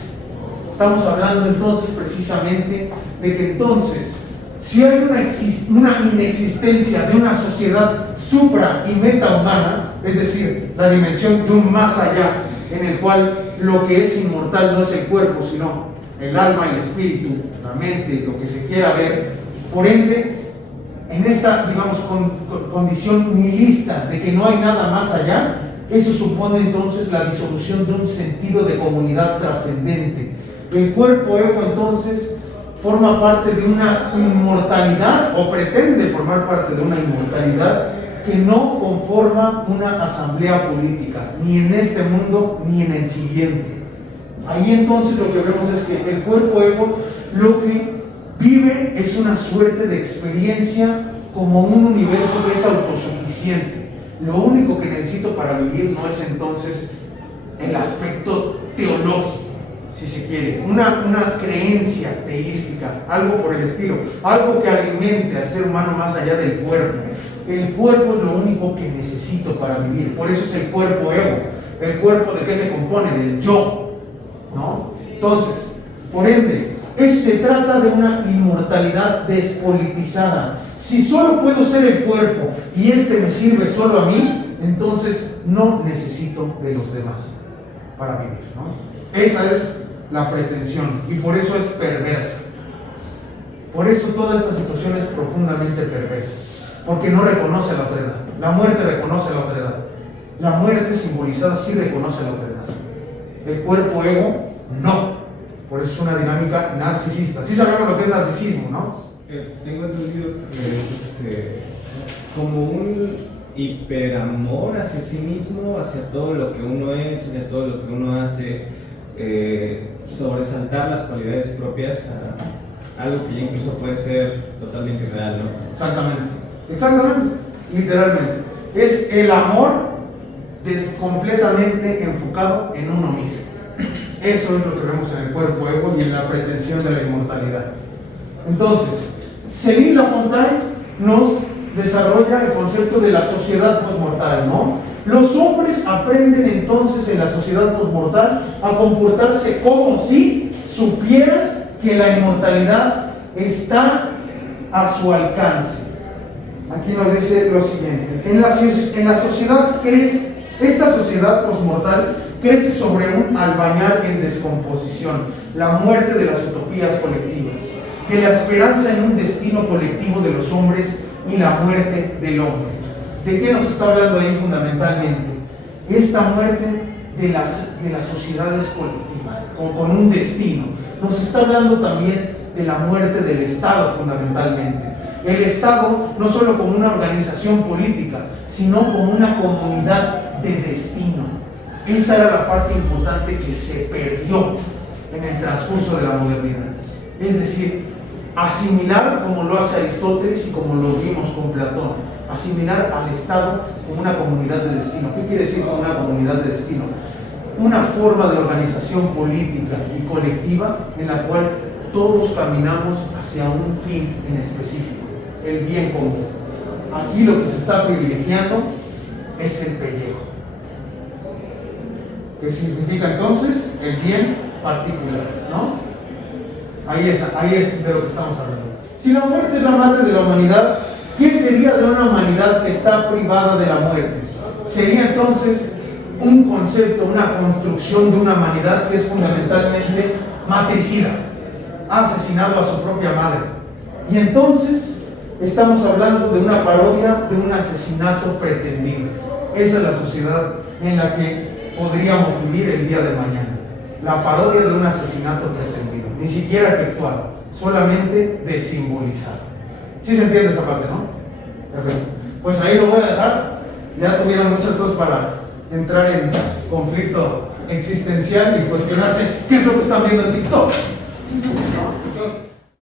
Estamos hablando entonces precisamente de que entonces, si hay una inexistencia de una sociedad supra y metahumana, es decir, la dimensión de un más allá, en el cual lo que es inmortal no es el cuerpo, sino el alma y el espíritu, la mente, lo que se quiera ver. Por ende, en esta, digamos, condición nihilista de que no hay nada más allá, eso supone entonces la disolución de un sentido de comunidad trascendente. El cuerpo ego entonces forma parte de una inmortalidad, o pretende formar parte de una inmortalidad que no conforma una asamblea política, ni en este mundo ni en el siguiente. Ahí entonces lo que vemos es que el cuerpo ego lo que vive es una suerte de experiencia como un universo que es autosuficiente. Lo único que necesito para vivir no es entonces el aspecto teológico, si se quiere, una creencia teística, algo por el estilo, algo que alimente al ser humano más allá del cuerpo. El cuerpo es lo único que necesito para vivir, por eso es el cuerpo ego. ¿El cuerpo de qué se compone? Del yo, ¿no? Entonces, por ende, se trata de una inmortalidad despolitizada. Si solo puedo ser el cuerpo y me sirve solo a mí, entonces no necesito de los demás para vivir, ¿no? Esa es la pretensión y por eso es perversa. Por eso toda esta situación es profundamente perversa, porque no reconoce la otredad. La muerte reconoce la otredad. La muerte simbolizada sí reconoce la otredad. El cuerpo ego no. Por eso es una dinámica narcisista. Sí sabemos lo que es narcisismo, ¿no? Tengo entendido que es como un hiperamor hacia sí mismo, hacia todo lo que uno es, hacia todo lo que uno hace, sobresaltar las cualidades propias a algo que ya incluso puede ser totalmente real, ¿no? Exactamente, literalmente. Es el amor completamente enfocado en uno mismo. Eso es lo que vemos en el cuerpo ego y en la pretensión de la inmortalidad. Entonces, Céline Lafontaine nos desarrolla el concepto de la sociedad posmortal, ¿no? Los hombres aprenden entonces en la sociedad posmortal a comportarse como si supieran que la inmortalidad está a su alcance. Aquí nos dice lo siguiente: en la sociedad esta sociedad posmortal crece sobre un albañal en descomposición, la muerte de las utopías colectivas. de la esperanza en un destino colectivo de los hombres y la muerte del hombre. ¿De qué nos está hablando ahí fundamentalmente? Esta muerte de las sociedades colectivas, con un destino. Nos está hablando también de la muerte del Estado fundamentalmente. El Estado no solo como una organización política, sino como una comunidad de destino. Esa era la parte importante que se perdió en el transcurso de la modernidad. Es decir, asimilar, como lo hace Aristóteles y como lo vimos con Platón, asimilar al Estado como una comunidad de destino. ¿Qué quiere decir como una comunidad de destino? Una forma de organización política y colectiva en la cual todos caminamos hacia un fin en específico, el bien común. Aquí lo que se está privilegiando es el pellejo. ¿Qué significa entonces? El bien particular, ¿no? Ahí es de lo que estamos hablando. Si la muerte es la madre de la humanidad, ¿qué sería de una humanidad que está privada de la muerte? Sería entonces un concepto, una construcción de una humanidad que es fundamentalmente matricida, ha asesinado a su propia madre. Y entonces estamos hablando de una parodia de un asesinato pretendido. Esa es la sociedad en la que podríamos vivir el día de mañana. La parodia de un asesinato pretendido, ni siquiera efectuado, solamente de simbolizado. ¿Sí se entiende esa parte, no? Perfecto. Pues ahí lo voy a dejar. Ya tuvieron muchas cosas para entrar en conflicto existencial y cuestionarse qué es lo que están viendo en TikTok. ¿No? Entonces,